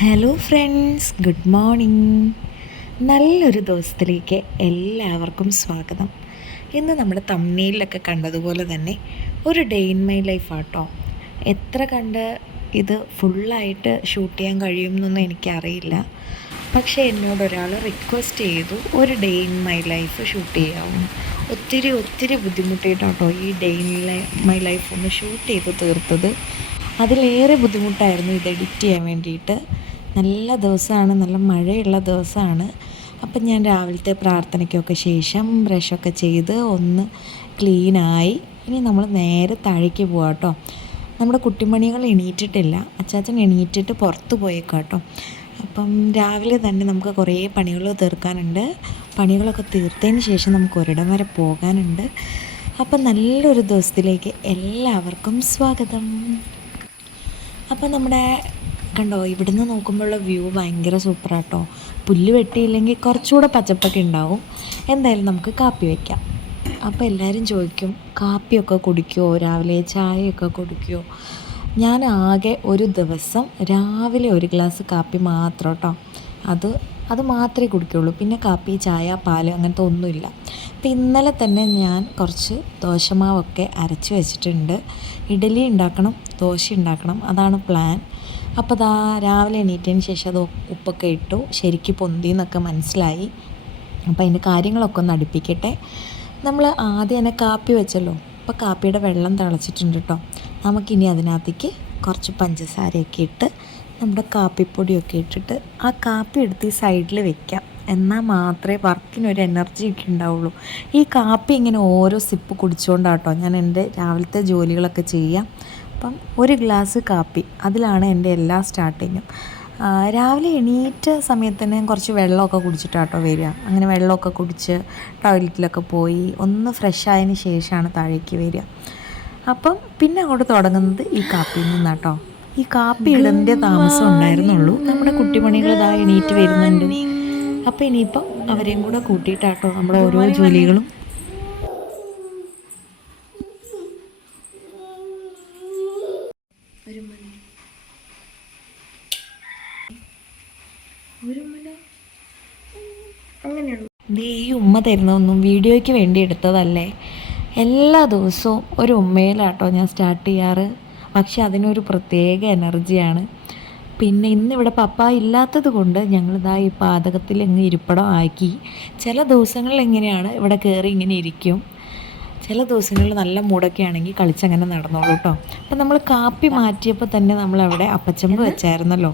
Hello friends, good morning. നല്ലൊരു ദിവസത്തിലേക്ക് എല്ലാവർക്കും സ്വാഗതം. ഇന്ന് നമ്മുടെ തമ്പ്നെയിലൊക്കെ കണ്ടതുപോലെ തന്നെ ഒരു ഡേ ഇൻ മൈ ലൈഫ് ആട്ടോ. എത്ര കണ്ട് ഇത് ഫുള്ളായിട്ട് ഷൂട്ട് ചെയ്യാൻ കഴിയുമെന്നൊന്നും എനിക്കറിയില്ല. പക്ഷേ എന്നോട് ഒരാൾ റിക്വസ്റ്റ് ചെയ്തു ഒരു day in my life shoot ചെയ്യാവുന്നു. ഒത്തിരി ബുദ്ധിമുട്ടിയിട്ടോ ഈ ഡേ ഇൻ മൈ ലൈഫ് ഒന്ന് ഷൂട്ട് ചെയ്ത് തീർത്തത്. അതിലേറെ ബുദ്ധിമുട്ടായിരുന്നു ഇത് എഡിറ്റ് ചെയ്യാൻ വേണ്ടിയിട്ട്. നല്ല ദിവസമാണ്, നല്ല മഴയുള്ള ദിവസമാണ്. അപ്പം ഞാൻ രാവിലത്തെ പ്രാർത്ഥനയ്ക്കൊക്കെ ശേഷം ബ്രഷൊക്കെ ചെയ്ത് ഒന്ന് ക്ലീനായി. ഇനി നമ്മൾ നേരെ താഴേക്ക് പോകാം കേട്ടോ. നമ്മുടെ കുട്ടിമണികൾ എണീറ്റിട്ടില്ല, അച്ചാച്ചൻ എണീറ്റിട്ട് പുറത്ത് പോയേക്കാം കേട്ടോ. അപ്പം രാവിലെ തന്നെ നമുക്ക് കുറേ പണികൾ തീർക്കാനുണ്ട്. പണികളൊക്കെ തീർത്തതിന് ശേഷം നമുക്ക് ഒരിടം വരെ പോകാനുണ്ട്. അപ്പം നല്ലൊരു ദിവസത്തിലേക്ക് എല്ലാവർക്കും സ്വാഗതം. അപ്പം നമ്മുടെ കണ്ടോ, ഇവിടുന്ന് നോക്കുമ്പോഴുള്ള വ്യൂ ഭയങ്കര സൂപ്പറാട്ടോ. പുല്ല് വെട്ടിയില്ലെങ്കിൽ കുറച്ചുകൂടെ പച്ചപ്പൊക്കെ ഉണ്ടാവും. എന്തായാലും നമുക്ക് കാപ്പി വയ്ക്കാം. അപ്പോൾ എല്ലാവരും ചോദിക്കും, കാപ്പിയൊക്കെ കുടിക്കുമോ, രാവിലെ ചായയൊക്കെ കുടിക്കുമോ? ഞാൻ ആകെ ഒരു ദിവസം രാവിലെ ഒരു ഗ്ലാസ് കാപ്പി മാത്രം കേട്ടോ. അത് മാത്രമേ കുടിക്കുകയുള്ളൂ. പിന്നെ കാപ്പി, ചായ, പാല് അങ്ങനത്തെ ഒന്നുമില്ല. അപ്പോൾ ഇന്നലെ തന്നെ ഞാൻ കുറച്ച് ദോശമാവൊക്കെ അരച്ച് വെച്ചിട്ടുണ്ട്. ഇഡലി ഉണ്ടാക്കണം, ദോശ ഉണ്ടാക്കണം, അതാണ് പ്ലാൻ. അപ്പോൾ രാവിലെ എണീറ്റതിന് ശേഷം അത് ഉപ്പൊക്കെ ഇട്ടു, ശരിക്കും പൊന്തി എന്നൊക്കെ മനസ്സിലായി. അപ്പോൾ അതിൻ്റെ കാര്യങ്ങളൊക്കെ ഒന്ന് അടുപ്പിക്കട്ടെ. നമ്മൾ ആദ്യം തന്നെ കാപ്പി വെച്ചല്ലോ. അപ്പോൾ കാപ്പിയുടെ വെള്ളം തിളച്ചിട്ടുണ്ട് കേട്ടോ. നമുക്കിനി അതിനകത്തേക്ക് കുറച്ച് പഞ്ചസാരയൊക്കെ ഇട്ട് നമ്മുടെ കാപ്പിപ്പൊടിയൊക്കെ ഇട്ടിട്ട് ആ കാപ്പി എടുത്ത് ഈ സൈഡിൽ വെക്കാം. എന്നാൽ മാത്രമേ വർക്കിനൊരു എനർജി ഒക്കെ ഉണ്ടാവുള്ളൂ. ഈ കാപ്പി ഇങ്ങനെ ഓരോ സിപ്പ് കുടിച്ചുകൊണ്ടാട്ടോ ഞാൻ എൻ്റെ രാവിലത്തെ ജോലികളൊക്കെ ചെയ്യാം. അപ്പം ഒരു ഗ്ലാസ് കാപ്പി, അതിലാണ് എൻ്റെ എല്ലാ സ്റ്റാർട്ടിങ്ങും. രാവിലെ എണീറ്റ സമയത്ത് തന്നെ കുറച്ച് വെള്ളമൊക്കെ കുടിച്ചിട്ടാട്ടോ വരിക. അങ്ങനെ വെള്ളമൊക്കെ കുടിച്ച് ടോയ്ലറ്റിലൊക്കെ പോയി ഒന്ന് ഫ്രഷ് ആയതിന് ശേഷമാണ് താഴേക്ക് വരിക. അപ്പം പിന്നെ അങ്ങോട്ട് തുടങ്ങുന്നത് ഈ കാപ്പിയിൽ നിന്നാട്ടോ. ഈ കാപ്പി ഇടേണ്ട താമസം ഉണ്ടായിരുന്നുള്ളൂ. നമ്മുടെ കുട്ടിമണികൾ ഇതാ എണീറ്റ് വരുന്നുണ്ട്. അപ്പോൾ ഇനിയിപ്പം അവരെയും കൂടെ കൂട്ടിയിട്ടാട്ടോ നമ്മുടെ ഓരോ ജോലികളും. ഈ ഉമ്മ തരുന്നതൊന്നും വീഡിയോയ്ക്ക് വേണ്ടി എടുത്തതല്ലേ. എല്ലാ ദിവസവും ഒരു ഉമ്മയിലാട്ടോ ഞാൻ സ്റ്റാർട്ട് ചെയ്യാറ്. പക്ഷെ അതിനൊരു പ്രത്യേക എനർജിയാണ്. പിന്നെ ഇന്നിവിടെ പപ്പ ഇല്ലാത്തത് കൊണ്ട് ഞങ്ങളിതാ ഈ പാതകത്തിൽ ഇങ്ങ് ഇരിപ്പിടം ആക്കി. ചില ദിവസങ്ങളിൽ എങ്ങനെയാണ് ഇവിടെ കയറി ഇങ്ങനെ ഇരിക്കും. ചില ദിവസങ്ങളിൽ നല്ല മൂടൊക്കെ ആണെങ്കിൽ കളിച്ചങ്ങനെ നടന്നോളൂ കേട്ടോ. അപ്പം നമ്മൾ കാപ്പി മാറ്റിയപ്പോൾ തന്നെ നമ്മളവിടെ അപ്പച്ചമ്പ് വെച്ചായിരുന്നല്ലോ.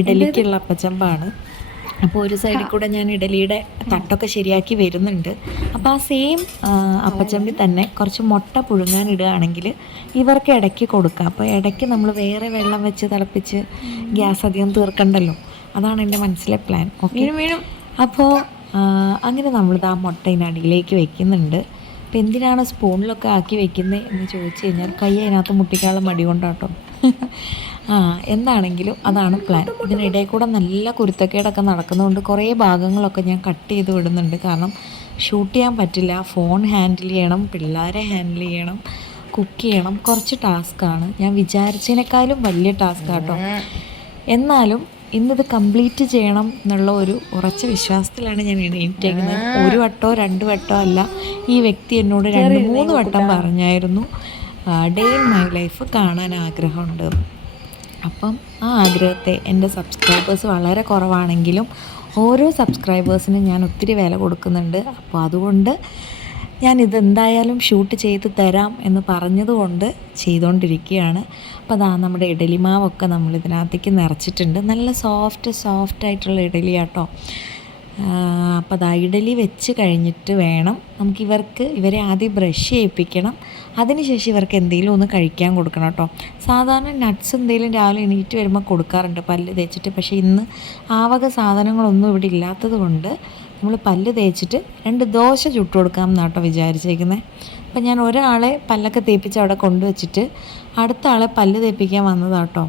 ഇഡലിക്കുള്ള അപ്പച്ചമ്പാണ്. അപ്പോൾ ഒരു സൈഡിൽ കൂടെ ഞാൻ ഇഡലിയുടെ തട്ടൊക്കെ ശരിയാക്കി വരുന്നുണ്ട്. അപ്പോൾ ആ സെയിം അപ്പച്ചമ്പിൽ തന്നെ കുറച്ച് മുട്ട പുഴുങ്ങാനിടുകയാണെങ്കിൽ ഇവർക്ക് ഇടയ്ക്ക് കൊടുക്കാം. അപ്പോൾ ഇടയ്ക്ക് നമ്മൾ വേറെ വെള്ളം വെച്ച് തിളപ്പിച്ച് ഗ്യാസ് അധികം തീർക്കണ്ടല്ലോ. അതാണ് എൻ്റെ മനസ്സിലെ പ്ലാൻ. ഓക്കെ, അപ്പോൾ അങ്ങനെ നമ്മളിത് ആ മുട്ട ഇതിനടിയിലേക്ക് വെക്കുന്നുണ്ട്. അപ്പോൾ എന്തിനാണ് സ്പൂണിലൊക്കെ ആക്കി വെക്കുന്നത് എന്ന് ചോദിച്ചു കഴിഞ്ഞാൽ കൈ അതിനകത്ത് മുട്ടിക്കാനുള്ള മടി കൊണ്ടാട്ടോ. എന്താണെങ്കിലും അതാണ് പ്ലാൻ. ഇതിനിടയിൽ കൂടെ നല്ല കുരുത്തക്കേടൊക്കെ നടക്കുന്നതുകൊണ്ട് കുറേ ഭാഗങ്ങളൊക്കെ ഞാൻ കട്ട് ചെയ്ത് വിടുന്നുണ്ട്. കാരണം ഷൂട്ട് ചെയ്യാൻ പറ്റില്ല. ഫോൺ ഹാൻഡിൽ ചെയ്യണം, പിള്ളേരെ ഹാൻഡിൽ ചെയ്യണം, കുക്ക് ചെയ്യണം. കുറച്ച് ടാസ്ക്കാണ്. ഞാൻ വിചാരിച്ചതിനേക്കാളും വലിയ ടാസ്ക്കാട്ടോ. എന്നാലും ഇന്നിത് കംപ്ലീറ്റ് ചെയ്യണം എന്നുള്ള ഒരു ഉറച്ച വിശ്വാസത്തിലാണ് ഞാൻ എണീറ്റേക്കുന്നത്. ഒരു വട്ടമോ 2 വട്ടമോ അല്ല, ഈ വ്യക്തി എന്നോട് 2-3 വട്ടം പറഞ്ഞായിരുന്നു ഡേ ഇൻ മൈ ലൈഫ് കാണാൻ ആഗ്രഹമുണ്ട്. അപ്പം ആ ആഗ്രഹത്തെ എൻ്റെ സബ്സ്ക്രൈബേഴ്സ് വളരെ കുറവാണെങ്കിലും ഓരോ സബ്സ്ക്രൈബേഴ്സിനും ഞാൻ ഒത്തിരി വില കൊടുക്കുന്നുണ്ട്. അപ്പോൾ അതുകൊണ്ട് ഞാനിതെന്തായാലും ഷൂട്ട് ചെയ്ത് തരാം എന്ന് പറഞ്ഞതുകൊണ്ട് ചെയ്തുകൊണ്ടിരിക്കുകയാണ്. അപ്പോൾ അതാ നമ്മുടെ ഇഡലിമാവൊക്കെ നമ്മൾ ഇതിനകത്തേക്ക് നിറച്ചിട്ടുണ്ട്. നല്ല സോഫ്റ്റായിട്ടുള്ള ഇഡലിയാട്ടോ. അപ്പോൾ അതാ ഇഡലി വെച്ച് കഴിഞ്ഞിട്ട് വേണം ഇവരെ ആദ്യം ബ്രഷ് ചെയ്യിപ്പിക്കണം. അതിനുശേഷം ഇവർക്ക് എന്തെങ്കിലും ഒന്ന് കഴിക്കാൻ കൊടുക്കണം കേട്ടോ. സാധാരണ നട്ട്സ് എന്തെങ്കിലും രാവിലെ എണീറ്റ് വരുമ്പോൾ കൊടുക്കാറുണ്ട് പല്ല് തേച്ചിട്ട്. പക്ഷേ ഇന്ന് ആ വക സാധനങ്ങളൊന്നും ഇവിടെ ഇല്ലാത്തത് കൊണ്ട് നമ്മൾ പല്ല് തേച്ചിട്ട് 2 ദോശ ചുട്ട് കൊടുക്കാം എന്നാട്ടോ വിചാരിച്ചേക്കുന്നത്. അപ്പം ഞാൻ ഒരാളെ പല്ലൊക്കെ തേപ്പിച്ച് അവിടെ കൊണ്ടുവച്ചിട്ട് അടുത്ത ആളെ പല്ല് തേപ്പിക്കാൻ വന്നതാട്ടോ.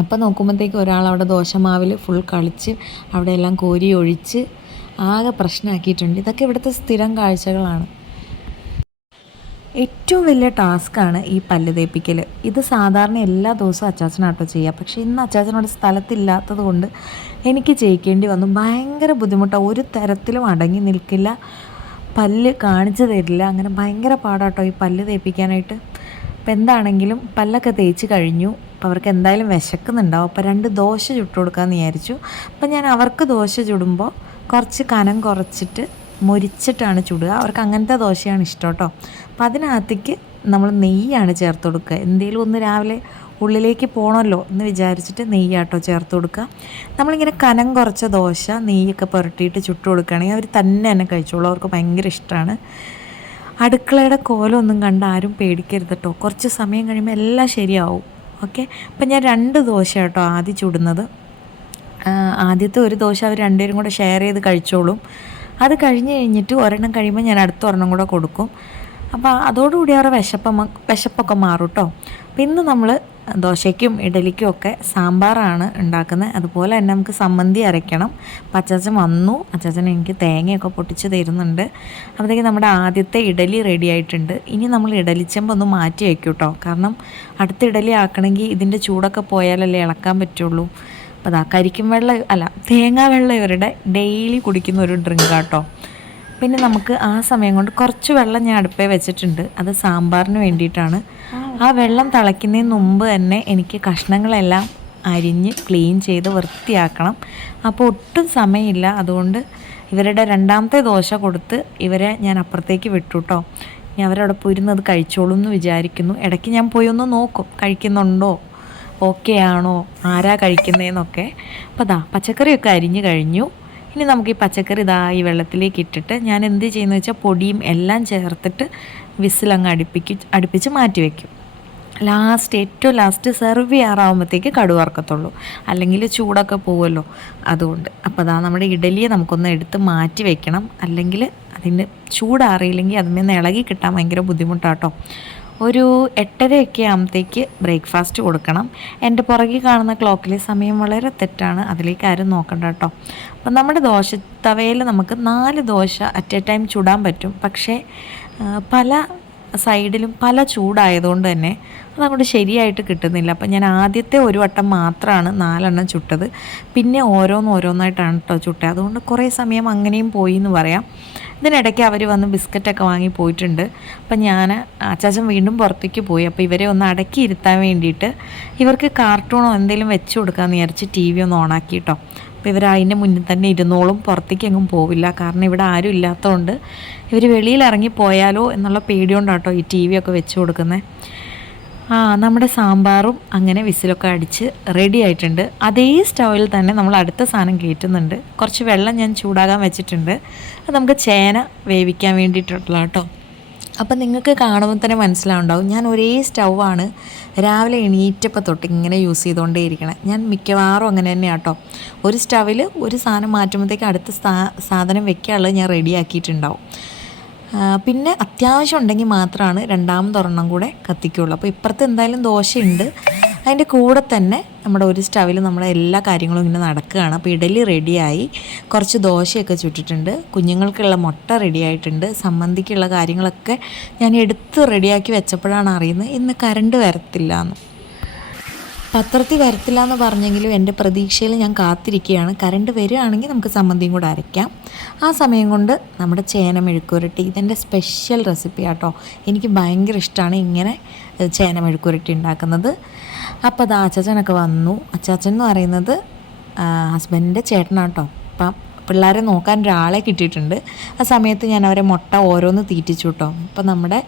അപ്പം നോക്കുമ്പോഴത്തേക്ക് ഒരാളവിടെ ദോശമാവിൽ ഫുൾ കളിച്ച് അവിടെയെല്ലാം കോരി ഒഴിച്ച് ആകെ പ്രശ്നമാക്കിയിട്ടുണ്ട്. ഇതൊക്കെ ഇവിടുത്തെ സ്ഥിരം കാഴ്ചകളാണ്. ഏറ്റവും വലിയ ടാസ്ക്കാണ് ഈ പല്ല് തേപ്പിക്കൽ. ഇത് സാധാരണ എല്ലാ ദിവസവും അച്ചാച്ചനാട്ടോ ചെയ്യുക. പക്ഷേ ഇന്ന് അച്ചാച്ചനോട് സ്ഥലത്തില്ലാത്തത് കൊണ്ട് എനിക്ക് ചെയ്യിക്കേണ്ടി വന്നു. ഭയങ്കര ബുദ്ധിമുട്ടാണ്, ഒരു തരത്തിലും അടങ്ങി നിൽക്കില്ല, പല്ല് കാണിച്ചു തരില്ല. അങ്ങനെ ഭയങ്കര പാടാട്ടോ ഈ പല്ല് തേപ്പിക്കാനായിട്ട്. അപ്പോൾ എന്താണെങ്കിലും പല്ലൊക്കെ തേച്ച് കഴിഞ്ഞു. അപ്പോൾ അവർക്ക് എന്തായാലും വിശക്കുന്നുണ്ടാവും. അപ്പോൾ 2 ദോശ ചുട്ട് കൊടുക്കാമെന്ന് വിചാരിച്ചു. അപ്പോൾ ഞാൻ അവർക്ക് ദോശ ചുടുമ്പോൾ കുറച്ച് കനം കുറച്ചിട്ട് മൊരിച്ചിട്ടാണ് ചുടുക. അവർക്ക് അങ്ങനത്തെ ദോശയാണ് ഇഷ്ടം കേട്ടോ. അപ്പോൾ അതിനകത്തേക്ക് നമ്മൾ നെയ്യാണ് ചേർത്ത് കൊടുക്കുക. എന്തെങ്കിലും ഒന്ന് രാവിലെ ഉള്ളിലേക്ക് പോകണമല്ലോ എന്ന് വിചാരിച്ചിട്ട് നെയ്യാട്ടോ ചേർത്ത് കൊടുക്കുക. നമ്മളിങ്ങനെ കനം കുറച്ച ദോശ നെയ്യൊക്കെ പുരട്ടിയിട്ട് ചുട്ട് കൊടുക്കുകയാണെങ്കിൽ അവർ തന്നെ കഴിച്ചോളൂ. അവർക്ക് ഭയങ്കര ഇഷ്ടമാണ്. അടുക്കളയുടെ കോലമൊന്നും കണ്ട് ആരും പേടിക്കരുത് കേട്ടോ. കുറച്ച് സമയം കഴിയുമ്പോൾ എല്ലാം ശരിയാവും. ഓക്കെ. അപ്പം ഞാൻ 2 ദോശ കേട്ടോ ആദ്യം ചുടുന്നത്. ആദ്യത്തെ ഒരു ദോശ അവർ രണ്ടുപേരും കൂടെ ഷെയർ ചെയ്ത് കഴിച്ചോളും. അത് കഴിഞ്ഞിട്ട് ഒരെണ്ണം കഴിയുമ്പോൾ ഞാൻ അടുത്ത ഒരെണ്ണം കൂടെ കൊടുക്കും. അപ്പോൾ അതോടുകൂടി അവരുടെ വിശപ്പൊക്കെ മാറും കേട്ടോ. അപ്പോൾ ഇന്ന് നമ്മൾ ദോശയ്ക്കും ഇഡലിക്കും ഒക്കെ സാമ്പാറാണ് ഉണ്ടാക്കുന്നത്. അതുപോലെ തന്നെ നമുക്ക് സമ്മന്തി അരയ്ക്കണം. അപ്പോൾ അച്ചാച്ചൻ വന്നു. അച്ചാച്ചൻ എനിക്ക് തേങ്ങയൊക്കെ പൊട്ടിച്ച് തരുന്നുണ്ട്. അപ്പോഴത്തേക്ക് നമ്മുടെ ആദ്യത്തെ ഇഡലി റെഡി ആയിട്ടുണ്ട്. ഇനി നമ്മൾ ഇഡലിച്ചെമ്പ് ഒന്ന് മാറ്റി വയ്ക്കും കേട്ടോ. കാരണം അടുത്ത ഇഡലി ആക്കണമെങ്കിൽ ഇതിൻ്റെ ചൂടൊക്കെ പോയാലല്ലേ ഇളക്കാൻ പറ്റുള്ളൂ. അപ്പോൾ അതാ കരിക്കും വെള്ളം അല്ല തേങ്ങാ വെള്ളം ഇവരുടെ ഡെയിലി കുടിക്കുന്ന ഒരു ഡ്രിങ്കാട്ടോ. പിന്നെ നമുക്ക് ആ സമയം കൊണ്ട് കുറച്ച് വെള്ളം ഞാൻ അടുപ്പേ വെച്ചിട്ടുണ്ട്. അത് സാമ്പാറിന് വേണ്ടിയിട്ടാണ്. ആ വെള്ളം തിളയ്ക്കുന്നതിന് മുമ്പ് തന്നെ എനിക്ക് കഷ്ണങ്ങളെല്ലാം അരിഞ്ഞ് ക്ലീൻ ചെയ്ത് വൃത്തിയാക്കണം. അപ്പോൾ ഒട്ടും സമയമില്ല. അതുകൊണ്ട് ഇവരുടെ 2ാമത്തെ ദോശ കൊടുത്ത് ഇവരെ ഞാൻ അപ്പുറത്തേക്ക് വിട്ടു കേട്ടോ. ഇനി അവരവിടെ പോയിരുന്നത് കഴിച്ചോളൂ എന്ന് വിചാരിക്കുന്നു. ഇടയ്ക്ക് ഞാൻ പോയി ഒന്ന് നോക്കും കഴിക്കുന്നുണ്ടോ, ഓക്കെ ആണോ, ആരാ കഴിക്കുന്നതെന്നൊക്കെ. അപ്പോൾ അതാ പച്ചക്കറിയൊക്കെ അരിഞ്ഞ് കഴിഞ്ഞു. ഇനി നമുക്ക് ഈ പച്ചക്കറി ഈ വെള്ളത്തിലേക്ക് ഇട്ടിട്ട് ഞാൻ എന്ത് ചെയ്യുന്നത് വെച്ചാൽ പൊടിയും എല്ലാം ചേർത്തിട്ട് വിസിലങ്ങ് അടുപ്പിച്ച് മാറ്റി വയ്ക്കും. ഏറ്റവും ലാസ്റ്റ് സെർവ് ചെയ്യാറാവുമ്പോഴത്തേക്ക് കടുക് വറക്കത്തുള്ളൂ, അല്ലെങ്കിൽ ചൂടൊക്കെ പോകുമല്ലോ അതുകൊണ്ട്. അപ്പോൾ നമ്മുടെ ഇഡലിയെ നമുക്കൊന്ന് എടുത്ത് മാറ്റി വെക്കണം. അല്ലെങ്കിൽ അതിൻ്റെ ചൂടാറിയില്ലെങ്കിൽ അതിൽ നിന്ന് ഇളകി കിട്ടാൻ ഭയങ്കര ബുദ്ധിമുട്ടാട്ടോ. ഒരു 8:30 ആകുമ്പോഴത്തേക്ക് ബ്രേക്ക്ഫാസ്റ്റ് കൊടുക്കണം. എൻ്റെ പുറകിൽ കാണുന്ന ക്ലോക്കിലെ സമയം വളരെ തെറ്റാണ്, അതിലേക്ക് ആരും നോക്കണ്ട കേട്ടോ. അപ്പം നമ്മുടെ തവയിൽ നമുക്ക് 4 ദോശ അറ്റ് എ ടൈം ചുടാൻ പറ്റും. പക്ഷേ പല സൈഡിലും പല ചൂടായതുകൊണ്ട് തന്നെ അതങ്ങോട്ട് ശരിയായിട്ട് കിട്ടുന്നില്ല. അപ്പം ഞാൻ ആദ്യത്തെ ഒരു വട്ടം മാത്രമാണ് 4 എണ്ണം ചുട്ടത്. പിന്നെ ഓരോന്നായിട്ടാണ് കേട്ടോ ചുട്ടത്. അതുകൊണ്ട് കുറേ സമയം അങ്ങനെയും പോയി എന്ന് പറയാം. ഇതിനിടയ്ക്ക് അവർ വന്ന് ബിസ്ക്കറ്റൊക്കെ വാങ്ങി പോയിട്ടുണ്ട്. അപ്പം അച്ചാച്ചൻ വീണ്ടും പുറത്തേക്ക് പോയി. അപ്പോൾ ഇവരെ ഒന്ന് അടക്കി ഇരുത്താൻ വേണ്ടിയിട്ട് ഇവർക്ക് കാർട്ടൂണോ എന്തെങ്കിലും വെച്ച് കൊടുക്കാമെന്ന് വിചാരിച്ച് TV ഒന്ന് ഓണാക്കി കേട്ടോ. അപ്പോൾ ഇവർ അതിൻ്റെ മുന്നിൽ തന്നെ ഇരുന്നോളും, പുറത്തേക്ക് എങ്ങും പോവില്ല. കാരണം ഇവിടെ ആരും ഇല്ലാത്തതുകൊണ്ട് ഇവർ വെളിയിൽ ഇറങ്ങി പോയാലോ എന്നുള്ള പേടികൊണ്ടാണ് കേട്ടോ ഈ TV ഒക്കെ വെച്ച് കൊടുക്കുന്നത്. നമ്മുടെ സാമ്പാറും അങ്ങനെ വിസിലൊക്കെ അടിച്ച് റെഡി ആയിട്ടുണ്ട്. അതേ സ്റ്റൗവിൽ തന്നെ നമ്മൾ അടുത്ത സാധനം കയറ്റുന്നുണ്ട്. കുറച്ച് വെള്ളം ഞാൻ ചൂടാകാൻ വെച്ചിട്ടുണ്ട്. അത് നമുക്ക് ചേന വേവിക്കാൻ വേണ്ടിയിട്ടുള്ള കേട്ടോ. അപ്പം നിങ്ങൾക്ക് കാണുമ്പോൾ തന്നെ മനസ്സിലാവുണ്ടാവും, ഞാൻ ഒരേ സ്റ്റൗവാണ് രാവിലെ എണീറ്റപ്പോൾ തൊട്ട് ഇങ്ങനെ യൂസ് ചെയ്തുകൊണ്ടേ ഇരിക്കണേ. ഞാൻ മിക്കവാറും അങ്ങനെ തന്നെയാണ് കേട്ടോ. ഒരു സ്റ്റൗവിൽ ഒരു സാധനം മാറ്റുമ്പോഴത്തേക്ക് അടുത്ത സാധനം വെക്കാനുള്ളത് ഞാൻ റെഡിയാക്കിയിട്ടുണ്ടാവും. പിന്നെ അത്യാവശ്യം ഉണ്ടെങ്കിൽ മാത്രമാണ് 2ാമതൊരെണ്ണം കൂടെ കത്തിക്കുള്ളൂ. അപ്പോൾ ഇപ്പുറത്ത് എന്തായാലും ദോശയുണ്ട്, അതിൻ്റെ കൂടെ തന്നെ നമ്മുടെ ഒരു സ്റ്റവിൽ നമ്മുടെ എല്ലാ കാര്യങ്ങളും ഇങ്ങനെ നടക്കുകയാണ്. അപ്പോൾ ഇഡലി റെഡിയായി, കുറച്ച് ദോശയൊക്കെ ചുട്ടിട്ടുണ്ട്, കുഞ്ഞുങ്ങൾക്കുള്ള മുട്ട റെഡിയായിട്ടുണ്ട്, സമ്മന്തിക്കുള്ള കാര്യങ്ങളൊക്കെ ഞാൻ എടുത്ത് റെഡിയാക്കി വെച്ചപ്പോഴാണ് അറിയുന്നത് ഇന്ന് കറണ്ട് വരത്തില്ല എന്ന്. പത്രത്തിൽ വരത്തില്ല എന്ന് പറഞ്ഞെങ്കിലും എൻ്റെ പ്രതീക്ഷയിൽ ഞാൻ കാത്തിരിക്കുകയാണ്. കറണ്ട് വരികയാണെങ്കിൽ നമുക്ക് സമ്മന്തിയും കൂടെ അരയ്ക്കാം. ആ സമയം കൊണ്ട് നമ്മുടെ ചേന മെഴുക്കുരട്ടി, ഇതെൻ്റെ സ്പെഷ്യൽ റെസിപ്പി ആട്ടോ. എനിക്ക് ഭയങ്കര ഇഷ്ടമാണ് ഇങ്ങനെ ചേന മെഴുക്കുരട്ടി ഉണ്ടാക്കുന്നത്. അപ്പോൾ അത് അച്ചാച്ചനൊക്കെ വന്നു. അച്ചാച്ചൻ എന്ന് പറയുന്നത് ഹസ്ബൻഡിൻ്റെ ചേട്ടനാട്ടോ. അപ്പം പിള്ളേരെ നോക്കാൻ ഒരാളെ കിട്ടിയിട്ടുണ്ട്. ആ സമയത്ത് ഞാൻ അവരെ മുട്ട ഓരോന്ന് തീറ്റിച്ചു കേട്ടോ. അപ്പോൾ നമ്മുടെ